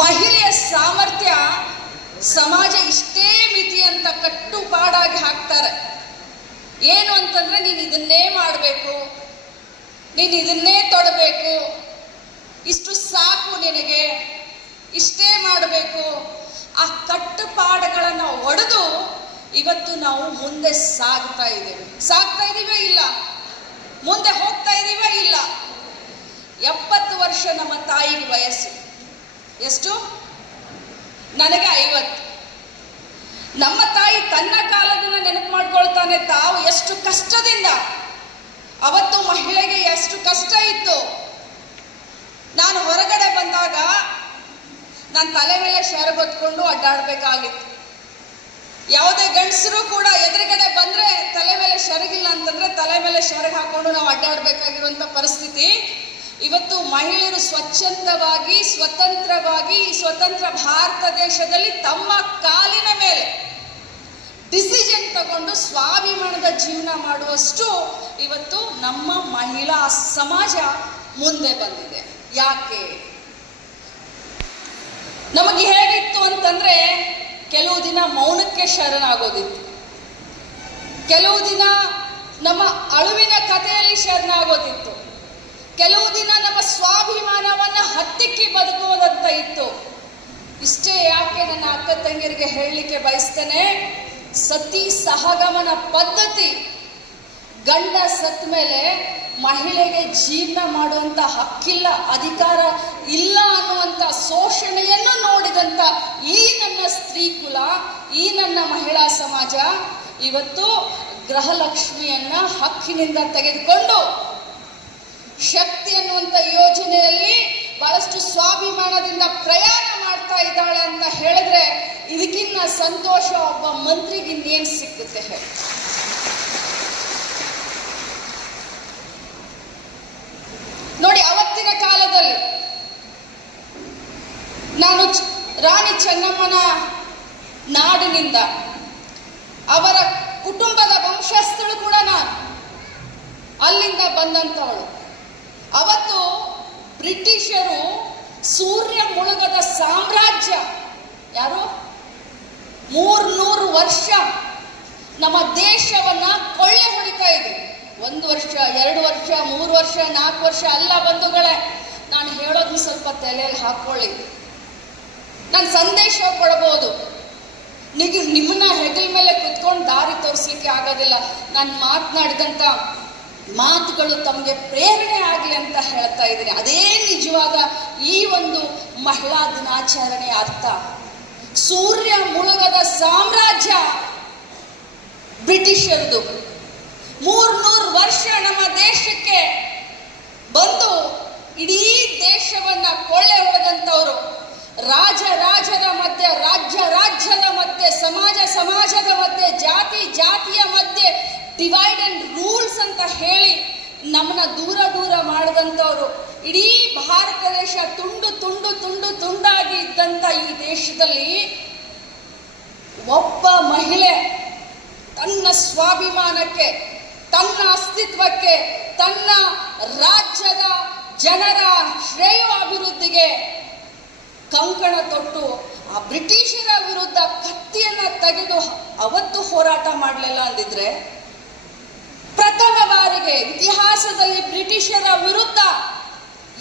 ಮಹಿಳೆಯ ಸಾಮರ್ಥ್ಯ ಸಮಾಜ ಇಷ್ಟೇ ಮಿತಿ ಅಂತ ಕಟ್ಟುಪಾಡಾಗಿ ಹಾಕ್ತಾರೆ. ಏನು ಅಂತಂದ್ರೆ ನೀನು ಇದನ್ನೇ ಮಾಡಬೇಕು, ನೀನು ಇದನ್ನೇ ತೊಡಬೇಕು, ಇಷ್ಟು ಸಾಕು ನಿನಗೆ, ಇಷ್ಟೇ ಮಾಡಬೇಕು. ಆ ಕಟ್ಟುಪಾಡುಗಳನ್ನು ಒಡೆದು ಇವತ್ತು ನಾವು ಮುಂದೆ ಸಾಗ್ತಾ ಇದ್ದೀವಿ ಇಲ್ಲ? ಮುಂದೆ ಹೋಗ್ತಾ ಇದೀವ ಇಲ್ಲ? 70 ವರ್ಷ ನಮ್ಮ ತಾಯಿಗೆ ವಯಸ್ಸು. ಎಷ್ಟು? ನನಗೆ 50. ನಮ್ಮ ತಾಯಿ ತನ್ನ ಕಾಲದನ್ನ ನೆನಪು ಮಾಡ್ಕೊಳ್ತಾನೆ. ತಾವು ಎಷ್ಟು ಕಷ್ಟದಿಂದ, ಅವತ್ತು ಮಹಿಳೆಗೆ ಎಷ್ಟು ಕಷ್ಟ ಇತ್ತು. ನಾನು ಹೊರಗಡೆ ಬಂದಾಗ ನಾನು ತಲೆ ಮೇಲೆ ಶರಗ್ ಹೊತ್ಕೊಂಡು ಅಡ್ಡಾಡ್ಬೇಕಾಗಿತ್ತು. ಯಾವುದೇ ಗಂಡಸರು ಕೂಡ ಎದುರುಗಡೆ ಬಂದ್ರೆ ತಲೆ ಮೇಲೆ ಶರಗಿಲ್ಲ ಅಂತಂದ್ರೆ ತಲೆ ಮೇಲೆ ಶರಗ್ ಹಾಕೊಂಡು ನಾವು ಅಡ್ಡಾಡ್ಬೇಕಾಗಿರುವಂತ ಪರಿಸ್ಥಿತಿ. ಇವತ್ತು ಮಹಿಳೆಯರು ಸ್ವಚ್ಛಂದವಾಗಿ ಸ್ವತಂತ್ರವಾಗಿ ಸ್ವತಂತ್ರ ಭಾರತ ದೇಶದಲ್ಲಿ ತಮ್ಮ ಕಾಲಿನ ಮೇಲೆ ಡಿಸಿಷನ್ ತಗೊಂಡು ಸ್ವಾಭಿಮಾನದ ಜೀವನ ಮಾಡುವಷ್ಟು ಇವತ್ತು ನಮ್ಮ ಮಹಿಳಾ ಸಮಾಜ ಮುಂದೆ ಬಂದಿದೆ. ಯಾಕೆ? ನಮಗೆ ಹೇಗಿತ್ತು ಅಂತಂದ್ರೆ ಕೆಲವು ದಿನ ಮೌನಕ್ಕೆ ಶರಣಾಗೋದಿತ್ತು, ಕೆಲವು ದಿನ ನಮ್ಮ ಅಳುವಿನ ಕಥೆಯಲ್ಲಿ ಶರಣಾಗೋದಿತ್ತು, ಕೆಲವು ದಿನ ನಮ್ಮ ಸ್ವಾಭಿಮಾನವನ್ನ ಹತ್ತಿಕ್ಕಿ ಬದುಕುವುದಂತ ಇತ್ತು. ಇಷ್ಟೇ ಯಾಕೆ ನನ್ನ ಅಕ್ಕ ತಂಗಿಯರಿಗೆ ಹೇಳಲಿಕ್ಕೆ ಬಯಸ್ತೇನೆ, ಸತಿ ಸಹಗಮನ ಪದ್ಧತಿ ಗಂಡ ಸತ್ತ ಮೇಲೆ ಮಹಿಳೆಗೆ ಜೀವನ ಮಾಡುವಂತ ಹಕ್ಕಿಲ್ಲ, ಅಧಿಕಾರ ಇಲ್ಲ ಅನ್ನುವಂತ ಶೋಷಣೆಯನ್ನು ನೋಡಿದಂತ ಈ ನನ್ನ ಸ್ತ್ರೀ ಕುಲ, ಈ ನನ್ನ ಮಹಿಳಾ ಸಮಾಜ ಇವತ್ತು ಗೃಹಲಕ್ಷ್ಮಿಯನ್ನ ಹಕ್ಕಿನಿಂದ ತೆಗೆದುಕೊಂಡು ಶಕ್ತಿ ಅನ್ನುವಂತ ಯೋಜನೆಯಲ್ಲಿ ಬಹಳಷ್ಟು ಸ್ವಾಭಿಮಾನದಿಂದ ಪ್ರಯಾಣ ಮಾಡ್ತಾ ಇದ್ದಾಳೆ ಅಂತ ಹೇಳಿದ್ರೆ ಇದಕ್ಕಿನ್ನ ಸಂತೋಷ ಒಬ್ಬ ಮಂತ್ರಿಗೆ ಇನ್ನೇನ್ ಸಿಕ್ಕುತ್ತೆ ಹೇಳಿ? ನೋಡಿ, ಅವತ್ತಿನ ಕಾಲದಲ್ಲಿ ನಾನು ರಾಣಿ ಚೆನ್ನಮ್ಮನ ನಾಡಿನಿಂದ, ಅವರ ಕುಟುಂಬದ ವಂಶಸ್ಥಳು ಕೂಡ ನಾನು ಅಲ್ಲಿಂದ ಬಂದಂತವಳು. ಅವತ್ತು ಬ್ರಿಟಿಷರು ಸೂರ್ಯ ಮುಳುಗದ ಸಾಮ್ರಾಜ್ಯ, ಯಾರು 300 ವರ್ಷ ನಮ್ಮ ದೇಶವನ್ನ ಕೊಳ್ಳೆ ಹೊಡಿತಾ ಇದೆ. 1 ವರ್ಷ 2 ವರ್ಷ 3 ವರ್ಷ 4 ವರ್ಷ ಅಲ್ಲ ಬಂಧುಗಳೇ, ನಾನು ಹೇಳೋದನ್ನ ಸ್ವಲ್ಪ ತಲೆಯಲ್ಲಿ ಹಾಕೊಳ್ಳಿ. ನಾನು ಸಂದೇಶ ಕೊಡಬಹುದು, ನಿಮ್ಮನ್ನ ಹೆಗಲ ಮೇಲೆ ಕುತ್ಕೊಂಡು ದಾರಿ ತೋರಿಸ್ಲಿಕ್ಕೆ ಆಗೋದಿಲ್ಲ. ನಾನು ಮಾತನಾಡಿದಂತ ಮಾತುಗಳು ತಮಗೆ ಪ್ರೇರಣೆ ಆಗಲಿ ಅಂತ ಹೇಳ್ತಾ ಇದ್ದೀನಿ. ಅದೇ ನಿಜವಾದ ಈ ಒಂದು ಮಹಿಳಾ ದಿನಾಚರಣೆಯ ಅರ್ಥ. ಸೂರ್ಯ ಮುಳುಗದ ಸಾಮ್ರಾಜ್ಯ ಬ್ರಿಟಿಷರದು. 300 ವರ್ಷ ನಮ್ಮ ದೇಶಕ್ಕೆ ಬಂದು ಇಡೀ ದೇಶವನ್ನ ಕೊಳ್ಳೆ ಹೊಡೆದಂತವರು, ರಾಜರ ಮಧ್ಯೆ, ರಾಜ್ಯದ ಮಧ್ಯೆ, ಸಮಾಜದ ಮಧ್ಯೆ, ಜಾತಿಯ ಮಧ್ಯೆ ಡಿವೈಡ್ ಅಂಡ್ ರೂಲ್ಸ್ ಅಂತ ಹೇಳಿ ನಮ್ಮನ್ನ ದೂರ ಮಾಡಿದಂಥವ್ರು. ಇಡೀ ಭಾರತ ದೇಶ ತುಂಡಾಗಿ ಇದ್ದಂತ ಈ ದೇಶದಲ್ಲಿ ಒಬ್ಬ ಮಹಿಳೆ ತನ್ನ ಸ್ವಾಭಿಮಾನಕ್ಕೆ, ತನ್ನ ಅಸ್ತಿತ್ವಕ್ಕೆ, ತನ್ನ ರಾಜ್ಯದ ಜನರ ಶ್ರೇಯೋಭಿವೃದ್ಧಿಗೆ ಕಂಕಣ ತೊಟ್ಟು ಆ ಬ್ರಿಟಿಷರ ವಿರುದ್ಧ ಕತ್ತಿಯನ್ನ ತೆಗೆದು ಅವತ್ತು ಹೋರಾಟ ಮಾಡಲಿಲ್ಲ ಅಂದಿದ್ರೆ, ಪ್ರಥಮ ಬಾರಿಗೆ ಇತಿಹಾಸದಲ್ಲಿ ಬ್ರಿಟಿಷರ ವಿರುದ್ಧ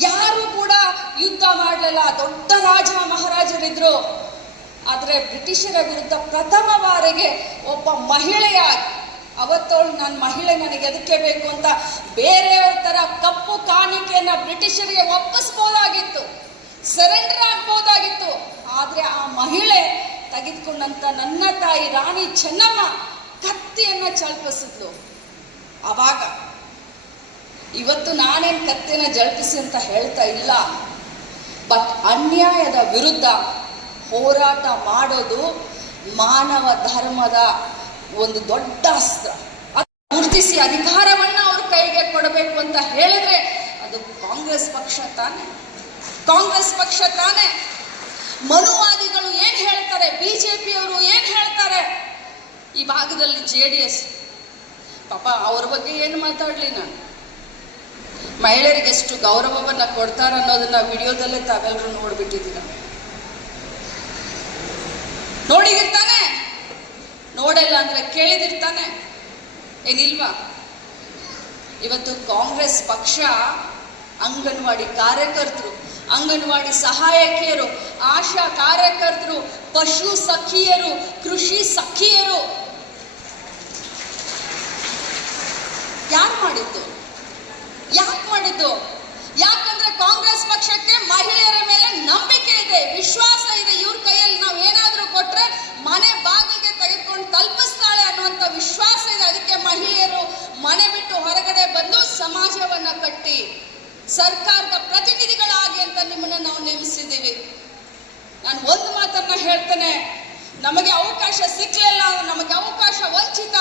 ಯಾರು ಕೂಡ ಯುದ್ಧ ಮಾಡಲಿಲ್ಲ, ದೊಡ್ಡ ರಾಜ ಮಹಾರಾಜರಿದ್ರು. ಆದರೆ ಬ್ರಿಟಿಷರ ವಿರುದ್ಧ ಪ್ರಥಮ ಬಾರಿಗೆ ಒಬ್ಬ ಮಹಿಳೆಯಾಗಿ, ಅವತ್ತವಳು ನನ್ನ ಮಹಿಳೆ, ನನಗೆ ಎದಕ್ಕೆ ಬೇಕು ಅಂತ ಬೇರೆಯವ್ರ ತರ ಕಪ್ಪು ಕಾಣಿಕೆಯನ್ನ ಬ್ರಿಟಿಷರಿಗೆ ಒಪ್ಪಿಸ್ಬೋದಾಗಿತ್ತು, ಸರೆಂಡರ್ ಆಗ್ಬೋದಾಗಿತ್ತು. ಆದ್ರೆ ಆ ಮಹಿಳೆ ತೆಗೆದುಕೊಂಡಂತ ನನ್ನ ತಾಯಿ ರಾಣಿ ಚೆನ್ನಮ್ಮ ಕತ್ತಿಯನ್ನ ಚಲ್ಪಿಸಿದ್ಲು. ಅವಾಗ ಇವತ್ತು ನಾನೇನ್ ಕತ್ತಿನ ಜಲ್ಪಿಸಿ ಅಂತ ಹೇಳ್ತಾ ಇಲ್ಲ, ಬಟ್ ಅನ್ಯಾಯದ ವಿರುದ್ಧ ಹೋರಾಟ ಮಾಡೋದು ಮಾನವ ಧರ್ಮದ ಒಂದು ದೊಡ್ಡ ಅಸ್ತ್ರ. ಗುರುತಿಸಿ ಅಧಿಕಾರವನ್ನ ಅವ್ರ ಕೈಗೆ ಕೊಡಬೇಕು ಅಂತ ಹೇಳಿದ್ರೆ ಅದು ಕಾಂಗ್ರೆಸ್ ಪಕ್ಷ ತಾನೆ, ಕಾಂಗ್ರೆಸ್ ಪಕ್ಷ ತಾನೆ. ಮನುವಾದಿಗಳು ಏನ್ ಹೇಳ್ತಾರೆ, ಬಿಜೆಪಿಯವರು ಏನ್ ಹೇಳ್ತಾರೆ, ಈ ಭಾಗದಲ್ಲಿ JDS ಪಾಪ ಅವ್ರ ಬಗ್ಗೆ ಏನು ಮಾತಾಡ್ಲಿ ನಾನು. ಮಹಿಳೆಯರಿಗೆ ಎಷ್ಟು ಗೌರವವನ್ನ ಕೊಡ್ತಾರ ಅನ್ನೋದನ್ನ ವಿಡಿಯೋದಲ್ಲೇ ತಾವೆಲ್ಲರೂ ನೋಡ್ಬಿಟ್ಟಿದ್ದೀರ, ನೋಡಿದಿರ್ತಾನೆ, ನೋಡಲ್ಲ ಅಂದ್ರೆ ಕೇಳಿದಿರ್ತಾನೆ, ಏನಿಲ್ವಾ? ಇವತ್ತು ಕಾಂಗ್ರೆಸ್ ಪಕ್ಷ ಅಂಗನವಾಡಿ ಕಾರ್ಯಕರ್ತರು, ಅಂಗನವಾಡಿ ಸಹಾಯಕಿಯರು, ಆಶಾ ಕಾರ್ಯಕರ್ತರು, ಪಶು ಸಖಿಯರು, ಕೃಷಿ ಸಖಿಯರು ಯಾರು ಮಾಡಿದ್ದು? ಯಾಕೆ ಮಾಡಿದ್ದು? ಯಾಕಂದ್ರೆ ಕಾಂಗ್ರೆಸ್ ಪಕ್ಷಕ್ಕೆ ಮಹಿಳೆಯರ ಮೇಲೆ ನಂಬಿಕೆ ಇದೆ, ವಿಶ್ವಾಸ ಇದೆ. ಇವ್ರ ಕೈಯಲ್ಲಿ ನಾವು ಏನಾದ್ರೂ ಕೊಟ್ರೆ ಮನೆ ಬಾಗಿಲಿಗೆ ತೆಗೆದುಕೊಂಡು ತಲುಪಿಸ್ತಾಳೆ ಅನ್ನುವಂಥ ವಿಶ್ವಾಸ ಇದೆ. ಅದಕ್ಕೆ ಮಹಿಳೆಯರು ಮನೆ ಬಿಟ್ಟು ಹೊರಗಡೆ ಬಂದು ಸಮಾಜವನ್ನ ಕಟ್ಟಿ ಸರ್ಕಾರದ ಪ್ರತಿನಿಧಿಗಳಾಗಿ ಅಂತ ನಿಮ್ಮನ್ನ ನಾವು ನೇಮಿಸಿದ್ದೀವಿ. ನಾನು ಒಂದು ಮಾತನ್ನ ಹೇಳ್ತೇನೆ, ನಮಗೆ ಅವಕಾಶ ಸಿಕ್ಲಿಲ್ಲ, ನಮಗೆ ಅವಕಾಶ ವಂಚಿತ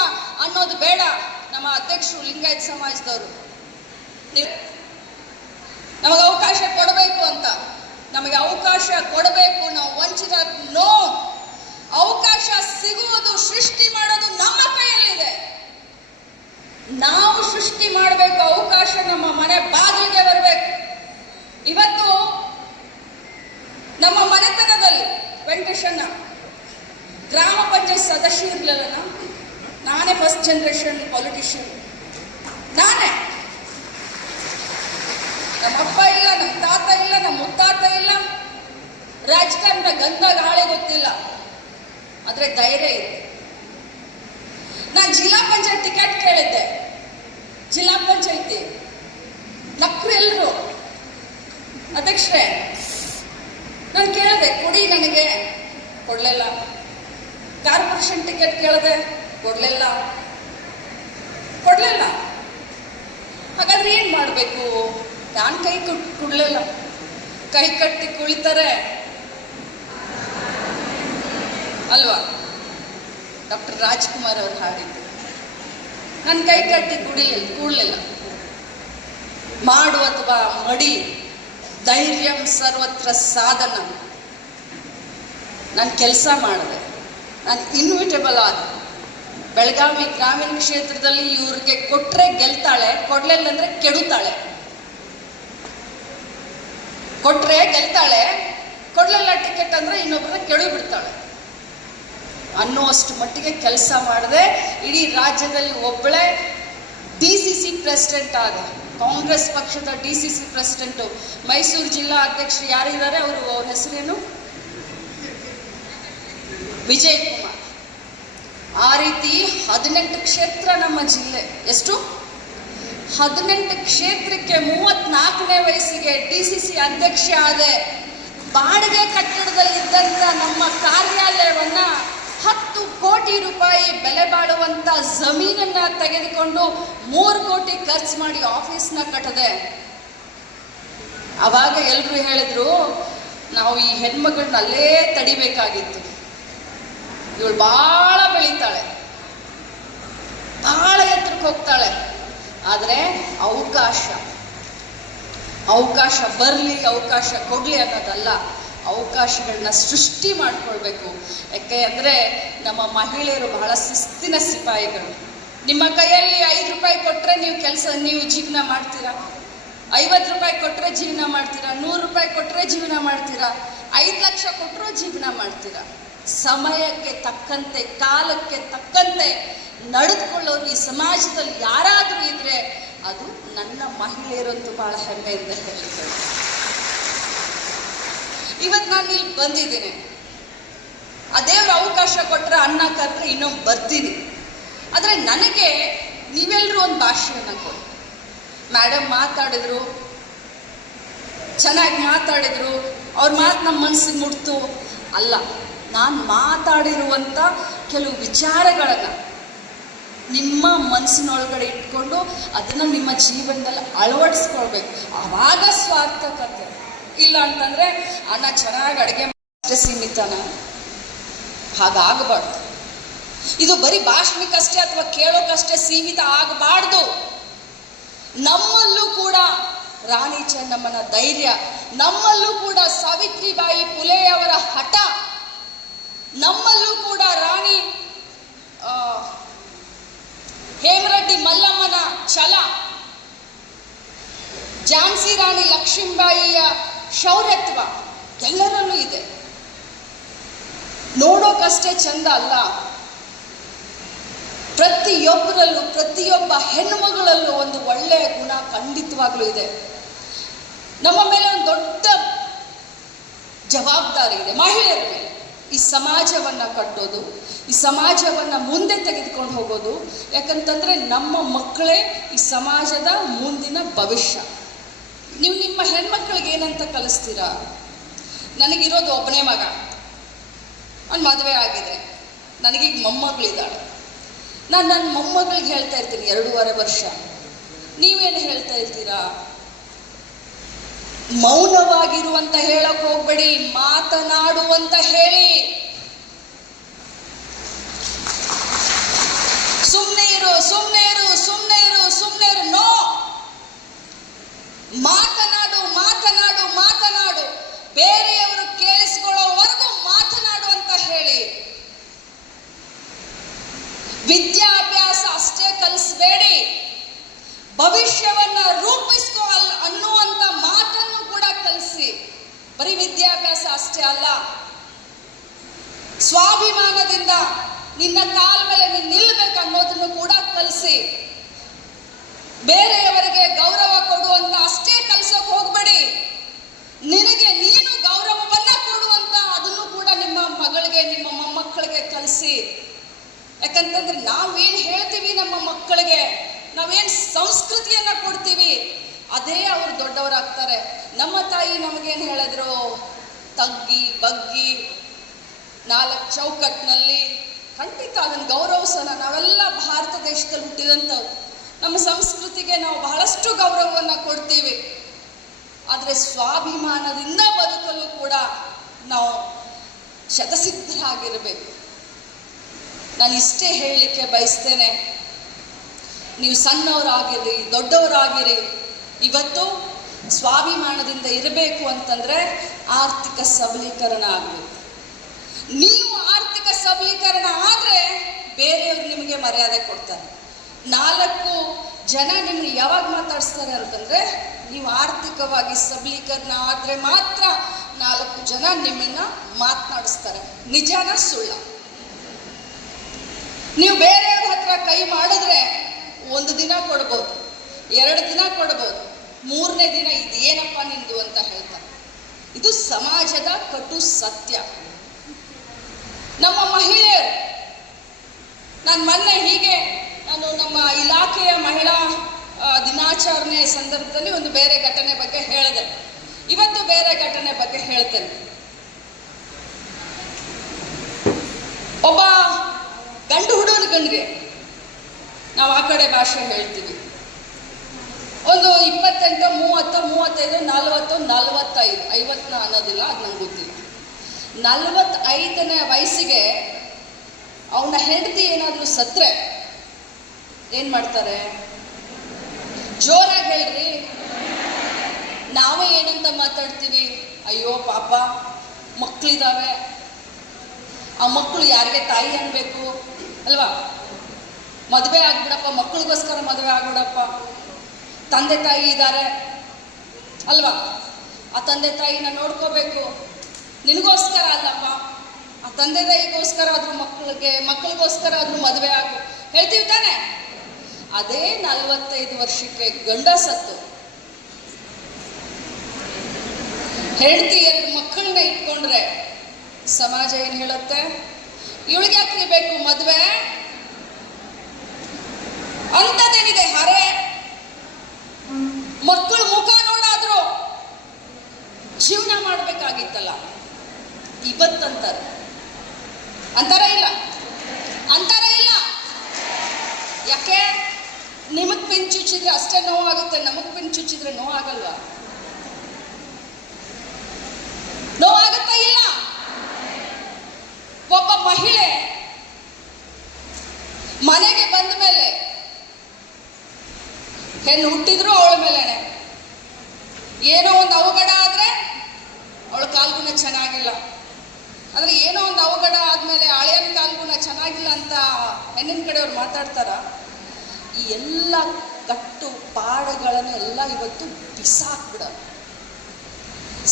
ಅನ್ನೋದು ಬೇಡ. ನಮ್ಮ ಅಧ್ಯಕ್ಷರು ಲಿಂಗಾಯತ್ ಸಮಾಜದವರು ನಮಗೆ ಅವಕಾಶ ಕೊಡಬೇಕು ಅಂತ, ನಮಗೆ ಅವಕಾಶ ಕೊಡಬೇಕು, ನಾವು ವಂಚಿತ ನೋ. ಅವಕಾಶ ಸಿಗುವುದು, ಸೃಷ್ಟಿ ಮಾಡೋದು ನಮ್ಮ ಕೈಯಲ್ಲಿದೆ. ನಾವು ಸೃಷ್ಟಿ ಮಾಡಬೇಕು, ಅವಕಾಶ ನಮ್ಮ ಮನೆ ಬಾಗಿಲಿಗೆ ಬರಬೇಕು. ಇವತ್ತು ನಮ್ಮ ಮನೆತನದಲ್ಲಿ ವೆಂಕಟೇಶಣ್ಣ ಗ್ರಾಮ ಪಂಚಾಯತ್ ಸದಸ್ಯ ಇರಲಿಲ್ಲ, ನಾನೇ ಫಸ್ಟ್ ಜನರೇಷನ್ ಪೊಲಿಟಿಷಿಯನ್, ನಾನೇ. ನಮ್ಮ ಅಪ್ಪ ಇಲ್ಲ, ನಮ್ಮ ತಾತ ಇಲ್ಲ, ನಮ್ಮ ಮುತ್ತಾತ ಇಲ್ಲ, ರಾಜಕಾರಣದ ಗಂಧ ಗಾಳಿ ಗೊತ್ತಿಲ್ಲ, ಆದ್ರೆ ಧೈರ್ಯ ಇದೆ. ನಾನು ಜಿಲ್ಲಾ ಪಂಚಾಯತ್ ಟಿಕೆಟ್ ಕೇಳಿದ್ದೆ, ಜಿಲ್ಲಾ ಪಂಚಾಯತಿ ನಕ್ರು ಎಲ್ಲರೂ ಅಧ್ಯಕ್ಷರೇ, ನಾನು ಕೇಳಿದೆ ಕೊಡಿ ನನಗೆ, ಕೊಡ್ಲಿಲ್ಲ. ಕಾರ್ಪೊರೇಷನ್ ಟಿಕೆಟ್ ಕೇಳಿದೆ, ಕೊಡ್ಲಿಲ್ಲ. ಹಾಗಾದ್ರೆ ಏನ್ ಮಾಡ್ಬೇಕು? ನಾನು ಕೈ ಕೊಡ್ಲಿಲ್ಲ, ಕೈ ಕಟ್ಟಿ ಕುಳಿತಾರೆ ಅಲ್ವಾ? ಡಾಕ್ಟರ್ ರಾಜ್ಕುಮಾರ್ ಅವರು ಹಾಡಿದ್ದು. ನನ್ನ ಕೈ ಕಟ್ಟಿ ಕೂಡಲಿಲ್ಲ. ಮಾಡು ಅಥವಾ ಮಡಿ, ಧೈರ್ಯಂ ಸರ್ವತ್ರ ಸಾಧನ. ನಾನು ಕೆಲಸ ಮಾಡಿದೆ, ನಾನು ಇನ್ವಿಟೇಬಲ್ ಆದ. ಬೆಳಗಾವಿ ಗ್ರಾಮೀಣ ಕ್ಷೇತ್ರದಲ್ಲಿ ಇವ್ರಿಗೆ ಕೊಟ್ರೆ ಗೆಲ್ತಾಳೆ, ಕೊಡ್ಲಿಲ್ಲ ಅಂದ್ರೆ ಕೆಡುತ್ತಾಳೆ. ಕೊಟ್ರೆ ಗೆಲ್ತಾಳೆ, ಕೊಡ್ಲಿಲ್ಲ ಟಿಕೆಟ್ ಅಂದ್ರೆ ಇನ್ನೊಬ್ಬರ ಕೆಡು ಬಿಡ್ತಾಳೆ ಅನ್ನುವಷ್ಟು ಮಟ್ಟಿಗೆ ಕೆಲಸ ಮಾಡಿದೆ. ಇಡೀ ರಾಜ್ಯದಲ್ಲಿ ಒಬ್ಬಳೇ DCC ಪ್ರೆಸಿಡೆಂಟ್ ಆದ, ಕಾಂಗ್ರೆಸ್ ಪಕ್ಷದ DCC ಪ್ರೆಸಿಡೆಂಟು. ಮೈಸೂರು ಜಿಲ್ಲಾ ಅಧ್ಯಕ್ಷರು ಯಾರಿದ್ದಾರೆ, ಅವ್ರ ಹೆಸರೇನು? ವಿಜಯ್ ಕುಮಾರ್. ಆ ರೀತಿ 18 ಕ್ಷೇತ್ರ ನಮ್ಮ ಜಿಲ್ಲೆ. ಎಷ್ಟು? 18 ಕ್ಷೇತ್ರಕ್ಕೆ 34ನೇ ವಯಸ್ಸಿಗೆ DCC ಅಧ್ಯಕ್ಷ ಆದೆ. ಬಾಡಿಗೆ ಕಟ್ಟಡದಲ್ಲಿದ್ದಂಥ ನಮ್ಮ ಕಾರ್ಯಾಲಯವನ್ನ 10 ಕೋಟಿ ರೂಪಾಯಿ ಬೆಲೆ ಬಾಳುವಂತ ಜಮೀನನ್ನ ತೆಗೆದುಕೊಂಡು 3 ಕೋಟಿ ಖರ್ಚು ಮಾಡಿ ಆಫೀಸ್ನ ಕಟ್ಟದೆ. ಅವಾಗ ಎಲ್ರು ಹೇಳಿದ್ರು, ನಾವು ಈ ಹೆಣ್ಮಗಳನ್ನ ಅಲ್ಲೇ ತಡಿಬೇಕಾಗಿತ್ತು, ಇವಳು ಬಹಳ ಬೆಳೀತಾಳೆ, ಬಹಳ ಎತ್ತರಕ್ಕೆ ಹೋಗ್ತಾಳೆ. ಆದರೆ ಅವಕಾಶ ಬರಲಿ, ಅವಕಾಶ ಕೊಡ್ಲಿ ಅನ್ನೋದಲ್ಲ, ಅವಕಾಶಗಳನ್ನ ಸೃಷ್ಟಿ ಮಾಡ್ಕೊಳ್ಬೇಕು. ಯಾಕೆ ಅಂದರೆ ನಮ್ಮ ಮಹಿಳೆಯರು ಬಹಳ ಶಿಸ್ತಿನ ಸಿಪಾಯಿಗಳು. ನಿಮ್ಮ ಕೈಯಲ್ಲಿ 5 ರೂಪಾಯಿ ಕೊಟ್ಟರೆ ನೀವು ಜೀವನ ಮಾಡ್ತೀರಾ, 50 ರೂಪಾಯಿ ಕೊಟ್ಟರೆ ಜೀವನ ಮಾಡ್ತೀರಾ, 100 ರೂಪಾಯಿ ಕೊಟ್ಟರೆ ಜೀವನ ಮಾಡ್ತೀರಾ, 5 ಲಕ್ಷ ಕೊಟ್ಟರೂ ಜೀವನ ಮಾಡ್ತೀರಾ. ಸಮಯಕ್ಕೆ ತಕ್ಕಂತೆ, ಕಾಲಕ್ಕೆ ತಕ್ಕಂತೆ ನಡೆದುಕೊಳ್ಳೋರು ಈ ಸಮಾಜದಲ್ಲಿ ಯಾರಾದರೂ ಇದ್ರೆ ಅದು ನನ್ನ ಮಹಿಳೆಯರಂತೂ ಬಹಳ ಹೆಮ್ಮೆಯಿಂದ ಹೇಳಿದ್ದಾರೆ. ಇವತ್ತು ನಾನು ಇಲ್ಲಿ ಬಂದಿದ್ದೇನೆ, ಆ ದೇವ್ರ ಅವಕಾಶ ಕೊಟ್ಟರೆ ಅನ್ನ ಕರೆದ್ರೆ ಇನ್ನೊಂದು ಬರ್ತೀನಿ. ಆದರೆ ನನಗೆ ನೀವೆಲ್ಲರೂ ಒಂದು ಭಾಷೆಯನ್ನು ಕೊಡಿ. ಮೇಡಮ್ ಮಾತಾಡಿದ್ರು, ಚೆನ್ನಾಗಿ ಮಾತಾಡಿದ್ರು, ಅವ್ರ ಮಾತು ನಮ್ಮ ಮನಸ್ಸಿಗೆ ಮುಟ್ತು ಅಲ್ಲ, ನಾನು ಮಾತಾಡಿರುವಂಥ ಕೆಲವು ವಿಚಾರಗಳನ್ನು ನಿಮ್ಮ ಮನಸ್ಸಿನೊಳಗಡೆ ಇಟ್ಕೊಂಡು ಅದನ್ನು ನಿಮ್ಮ ಜೀವನದಲ್ಲಿ ಅಳವಡಿಸ್ಕೊಳ್ಬೇಕು. ಆವಾಗ ಸ್ವಾರ್ಥಕತೆ. ಇಲ್ಲ ಅಂತಂದರೆ ಅನ್ನ ಚೆನ್ನಾಗಿ ಅಡುಗೆ ಅಷ್ಟೇ ಸೀಮಿತನ, ಹಾಗಾಗಬಾರ್ದು. ಇದು ಬರೀ ಭಾಷಣಕ್ಕಷ್ಟೇ ಅಥವಾ ಕೇಳೋಕ್ಕಷ್ಟೇ ಸೀಮಿತ ಆಗಬಾರ್ದು. ನಮ್ಮಲ್ಲೂ ಕೂಡ ರಾಣಿ ಚೆನ್ನಮ್ಮನ ಧೈರ್ಯ, ನಮ್ಮಲ್ಲೂ ಕೂಡ ಸಾವಿತ್ರಿಬಾಯಿ ಫುಲೆಯವರ ಹಠ, ನಮ್ಮಲ್ಲೂ ಕೂಡ ರಾಣಿ ಹೇಮರೆಡ್ಡಿ ಮಲ್ಲಮ್ಮನ ಛಲ, ಝಾನ್ಸಿ ರಾಣಿ ಲಕ್ಷ್ಮೀಬಾಯಿಯ ಶೌರ್ಯತ್ವ ಎಲ್ಲರಲ್ಲೂ ಇದೆ. ನೋಡೋಕಷ್ಟೇ ಚಂದ ಅಲ್ಲ, ಪ್ರತಿಯೊಬ್ಬರಲ್ಲೂ ಪ್ರತಿಯೊಬ್ಬ ಹೆಣ್ಣುಮಗಳಲ್ಲೂ ಒಂದು ಒಳ್ಳೆಯ ಗುಣ ಖಂಡಿತವಾಗ್ಲೂ ಇದೆ. ನಮ್ಮ ಮೇಲೆ ಒಂದು ದೊಡ್ಡ ಜವಾಬ್ದಾರಿ ಇದೆ ಮಹಿಳೆಯರ ಮೇಲೆ. ಈ ಸಮಾಜವನ್ನು ಕಟ್ಟೋದು, ಈ ಸಮಾಜವನ್ನು ಮುಂದೆ ತೆಗೆದುಕೊಂಡು ಹೋಗೋದು. ಯಾಕಂತಂದರೆ ನಮ್ಮ ಮಕ್ಕಳೇ ಈ ಸಮಾಜದ ಮುಂದಿನ ಭವಿಷ್ಯ. ನೀವು ನಿಮ್ಮ ಹೆಣ್ಮಕ್ಳಿಗೆ ಏನಂತ ಕಲಿಸ್ತೀರಾ? ನನಗಿರೋದು ಒಬ್ಬನೇ ಮಗ, ಅವ್ನು ಮದುವೆ ಆಗಿದೆ, ನನಗೀಗ ಮೊಮ್ಮಗಳಿದ್ದಾಳೆ. ನಾನು ನನ್ನ ಮೊಮ್ಮಗಳಿಗೆ ಹೇಳ್ತಾ ಇರ್ತೀನಿ 2.5 ವರ್ಷ. ನೀವೇನು ಹೇಳ್ತಾ ಇರ್ತೀರಾ? ಮೌನವಾಗಿರುವಂತ ಹೇಳಕ್ ಹೋಗ್ಬೇಡಿ, ಮಾತನಾಡುವಂತ ಹೇಳಿ. ಸುಮ್ಮನೆ ಇರು, ಸುಮ್ಮನೆ ಇರು, ಸುಮ್ಮನೆ ಇರು, ಸುಮ್ಮನೆ ಇರು. ನೋ, ಮಾತನಾಡು, ಮಾತನಾಡು, ಮಾತನಾಡು. ಬೇರೆಯವರು ಕೇಳಿಸ್ಕೊಳ್ಳೋವರೆಗೂ ಮಾತನಾಡು ಅಂತ ಹೇಳಿ. ವಿದ್ಯಾಭ್ಯಾಸ ಅಷ್ಟೇ ಕಲಿಸ್ಬೇಡಿ, ಭವಿಷ್ಯವನ್ನ ರೂಪಿಸ್ಕೋ ಅನ್ನುವಂತ ಮಾತನ್ನು ಕೂಡ ಕಲಿಸಿ. ಬರೀ ವಿದ್ಯಾಭ್ಯಾಸ ಅಷ್ಟೇ ಅಲ್ಲ, ಸ್ವಾಭಿಮಾನದಿಂದ ನಿನ್ನ ಕಾಲ ಮೇಲೆ ನೀನು ನಿಲ್ಲಬೇಕು ಅನ್ನೋದನ್ನು ಕೂಡ ಕಲಿಸಿ. ಬೇರೆಯವರಿಗೆ ಗೌರವ ಕೊಡುವಂತ ಅಷ್ಟೇ ಕಲಿಸೋಕೆ ಹೋಗ್ಬೇಡಿ, ನಿನಗೆ ನೀನು ಗೌರವವನ್ನ ಕೊಡುವಂತ ಅದನ್ನು ಕೂಡ ನಿಮ್ಮ ಮಗಳಿಗೆ, ನಿಮ್ಮ ಮೊಮ್ಮಕ್ಕಳಿಗೆ ಕಲಿಸಿ. ಯಾಕಂತಂದ್ರೆ ನಾವೇನು ಹೇಳ್ತೀವಿ ನಮ್ಮ ಮಕ್ಕಳಿಗೆ, ನಾವೇನು ಸಂಸ್ಕೃತಿಯನ್ನ ಕೊಡ್ತೀವಿ, ಅದೇ ಅವರು ದೊಡ್ಡವರಾಗ್ತಾರೆ. ನಮ್ಮ ತಾಯಿ ನಮಗೇನು ಹೇಳಿದ್ರು? ತಗ್ಗಿ ಬಗ್ಗಿ 4 ಚೌಕಟ್ಟಿನಲ್ಲಿ ಖಂಡಿತ ಅದನ್ನು ಗೌರವಿಸೋಣ. ನಾವೆಲ್ಲ ಭಾರತ ದೇಶದಲ್ಲಿ ಹುಟ್ಟಿದಂಥವು, ನಮ್ಮ ಸಂಸ್ಕೃತಿಗೆ ನಾವು ಬಹಳಷ್ಟು ಗೌರವವನ್ನು ಕೊಡ್ತೀವಿ. ಆದರೆ ಸ್ವಾಭಿಮಾನದಿಂದ ಬದುಕಲು ಕೂಡ ನಾವು ಶತಸಿದ್ಧರಾಗಿರಬೇಕು. ನಾನು ಇಷ್ಟೇ ಹೇಳಲಿಕ್ಕೆ ಬಯಸ್ತೇನೆ, ನೀವು ಸಣ್ಣವರಾಗಿರಿ, ದೊಡ್ಡವರಾಗಿರಿ, ಇವತ್ತು ಸ್ವಾಭಿಮಾನದಿಂದ ಇರಬೇಕು ಅಂತಂದರೆ ಆರ್ಥಿಕ ಸಬಲೀಕರಣ ಆಗಬೇಕು. ನೀವು ಆರ್ಥಿಕ ಸಬಲೀಕರಣ ಆದರೆ ಬೇರೆಯವರು ನಿಮಗೆ ಮರ್ಯಾದೆ ಕೊಡ್ತಾರೆ. 4 ಜನ ನಿಮ್ಮನ್ನು ಯಾವಾಗ ಮಾತಾಡಿಸ್ತಾರೆ ಅಂತಂದರೆ ನೀವು ಆರ್ಥಿಕವಾಗಿ ಸಬಲೀಕರಣ ಆದರೆ ಮಾತ್ರ 4 ಜನ ನಿಮ್ಮನ್ನು ಮಾತನಾಡಿಸ್ತಾರೆ. ನಿಜಾನ ಸುಳ್ಳ? ನೀವು ಬೇರೆಯವ್ರ ಹತ್ರ ಕೈ ಮಾಡಿದ್ರೆ 1 ದಿನ ಕೊಡ್ಬೋದು, 2 ದಿನ ಕೊಡ್ಬೋದು, 3ನೇ ದಿನ ಇದೇನಪ್ಪ ನಿಂದು ಅಂತ ಹೇಳ್ತಾರೆ. ಇದು ಸಮಾಜದ ಕಟು ಸತ್ಯ. ನಮ್ಮ ಮಹಿಳೆಯರು, ನಾನು ಮೊನ್ನೆ ನಾನು ನಮ್ಮ ಇಲಾಖೆಯ ಮಹಿಳಾ ದಿನಾಚರಣೆ ಸಂದರ್ಭದಲ್ಲಿ ಒಂದು ಬೇರೆ ಘಟನೆ ಬಗ್ಗೆ ಹೇಳಿದೆ. ಇವತ್ತು ಬೇರೆ ಘಟನೆ ಬಗ್ಗೆ ಹೇಳ್ತೇನೆ. ಒಬ್ಬ ಗಂಡು ಹುಡುಗನಿಗೆ, ನಾವು ಆ ಕಡೆ ಭಾಷೆ ಹೇಳ್ತೀವಿ, ಒಂದು 28, 30, 35, 40, 45, 50 ಅನ್ನೋದಿಲ್ಲ, ಅದು ನಂಗೆ ಗೊತ್ತಿಲ್ಲ. 45ನೇ ವಯಸ್ಸಿಗೆ ಅವನ ಹೆಂಡತಿ ಏನಾದರೂ ಸತ್ರೆ ಏನು ಮಾಡ್ತಾರೆ? ಜೋರಾಗಿ ಹೇಳ್ರಿ. ನಾವೇ ಏನಂತ ಮಾತಾಡ್ತೀವಿ? ಅಯ್ಯೋ ಪಾಪ ಮಕ್ಕಳಿದ್ದಾವೆ, ಆ ಮಕ್ಕಳು ಯಾರಿಗೆ ತಾಯಿ ಅನ್ಬೇಕು ಅಲ್ವಾ? ಮದುವೆ ಆಗ್ಬಿಡಪ್ಪ, ಮಕ್ಕಳಿಗೋಸ್ಕರ ಮದುವೆ ಆಗ್ಬಿಡಪ್ಪ, ತಂದೆ ತಾಯಿ ಇದ್ದಾರೆ ಅಲ್ವಾ? ಆ ತಂದೆ ತಾಯಿನ ನೋಡ್ಕೋಬೇಕು, ನಿನಗೋಸ್ಕರ ಅಲ್ಲಪ್ಪ, ಆ ತಂದೆ ತಾಯಿಗೋಸ್ಕರ ಆದ್ರೂ ಮಕ್ಕಳಿಗೋಸ್ಕರ ಆದ್ರೂ ಮದುವೆ ಆಗು ಹೇಳ್ತೀವಿ ತಾನೆ. ಅದೇ 45 ವರ್ಷಕ್ಕೆ ಗಂಡ ಸತ್ತು ಹೆಂಡತಿ 2 ಮಕ್ಕಳನ್ನ ಇಟ್ಕೊಂಡ್ರೆ ಸಮಾಜ ಏನ್ ಹೇಳುತ್ತೆ? ಇವಳಿಗೆ ಯಾಕ್ರಿ ಬೇಕು ಮದ್ವೆ? ಅಂತದೇನಿದೆ ಹರೆ? ಮಕ್ಕಳು ಮುಖ ನೋಡಾದ್ರು ಜೀವನ ಮಾಡ್ಬೇಕಾಗಿತ್ತಲ್ಲ. ಇವತ್ತಂತಾರೆ ಅಂತಾರ ಇಲ್ಲ, ಅಂತಾರ ಇಲ್ಲ. ಯಾಕೆ? ನಿಮಗ್ ಪಿನ್ ಚುಚ್ಚಿದ್ರೆ ಅಷ್ಟೇ ನೋವಾಗುತ್ತೆ, ನಮಗ್ ಪಿನ್ ಚುಚ್ಚಿದ್ರೆ ನೋವಾಗಲ್ವಾ? ನೋವಾಗುತ್ತಾ? ಇಲ್ಲ. ಒಬ್ಬ ಮಹಿಳೆ ಮನೆಗೆ ಬಂದ ಮೇಲೆ ಹೆಣ್ಣು ಹುಟ್ಟಿದ್ರು ಅವಳ ಮೇಲೆನೆ ಏನೋ ಒಂದು ಅವಘಡ ಆದ್ರೆ ಅವಳ ಕಾಲ್ಗುಣ ಚೆನ್ನಾಗಿಲ್ಲ, ಆದ್ರೆ ಏನೋ ಒಂದು ಅವಘಡ ಆದ್ಮೇಲೆ ಹಳೆಯನ ಕಾಲ್ಗುಣ ಚೆನ್ನಾಗಿಲ್ಲ ಅಂತ ಹೆಣ್ಣಿನ ಕಡೆಯವ್ರು ಮಾತಾಡ್ತಾರ. ಈ ಎಲ್ಲ ಕಟ್ಟು ಪಾಡುಗಳನ್ನೆಲ್ಲ ಇವತ್ತು ಬಿಸಾಕ್ಬಿಡ,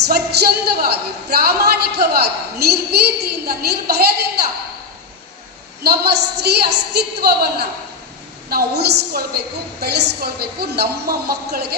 ಸ್ವಚ್ಛಂದವಾಗಿ ಪ್ರಾಮಾಣಿಕವಾಗಿ ನಿರ್ಭೀತಿಯಿಂದ ನಿರ್ಭಯದಿಂದ ನಮ್ಮ ಸ್ತ್ರೀ ಅಸ್ತಿತ್ವವನ್ನ ನಾವು ಉಳಿಸ್ಕೊಳ್ಬೇಕು, ಬೆಳೆಸ್ಕೊಳ್ಬೇಕು, ನಮ್ಮ ಮಕ್ಕಳಿಗೆ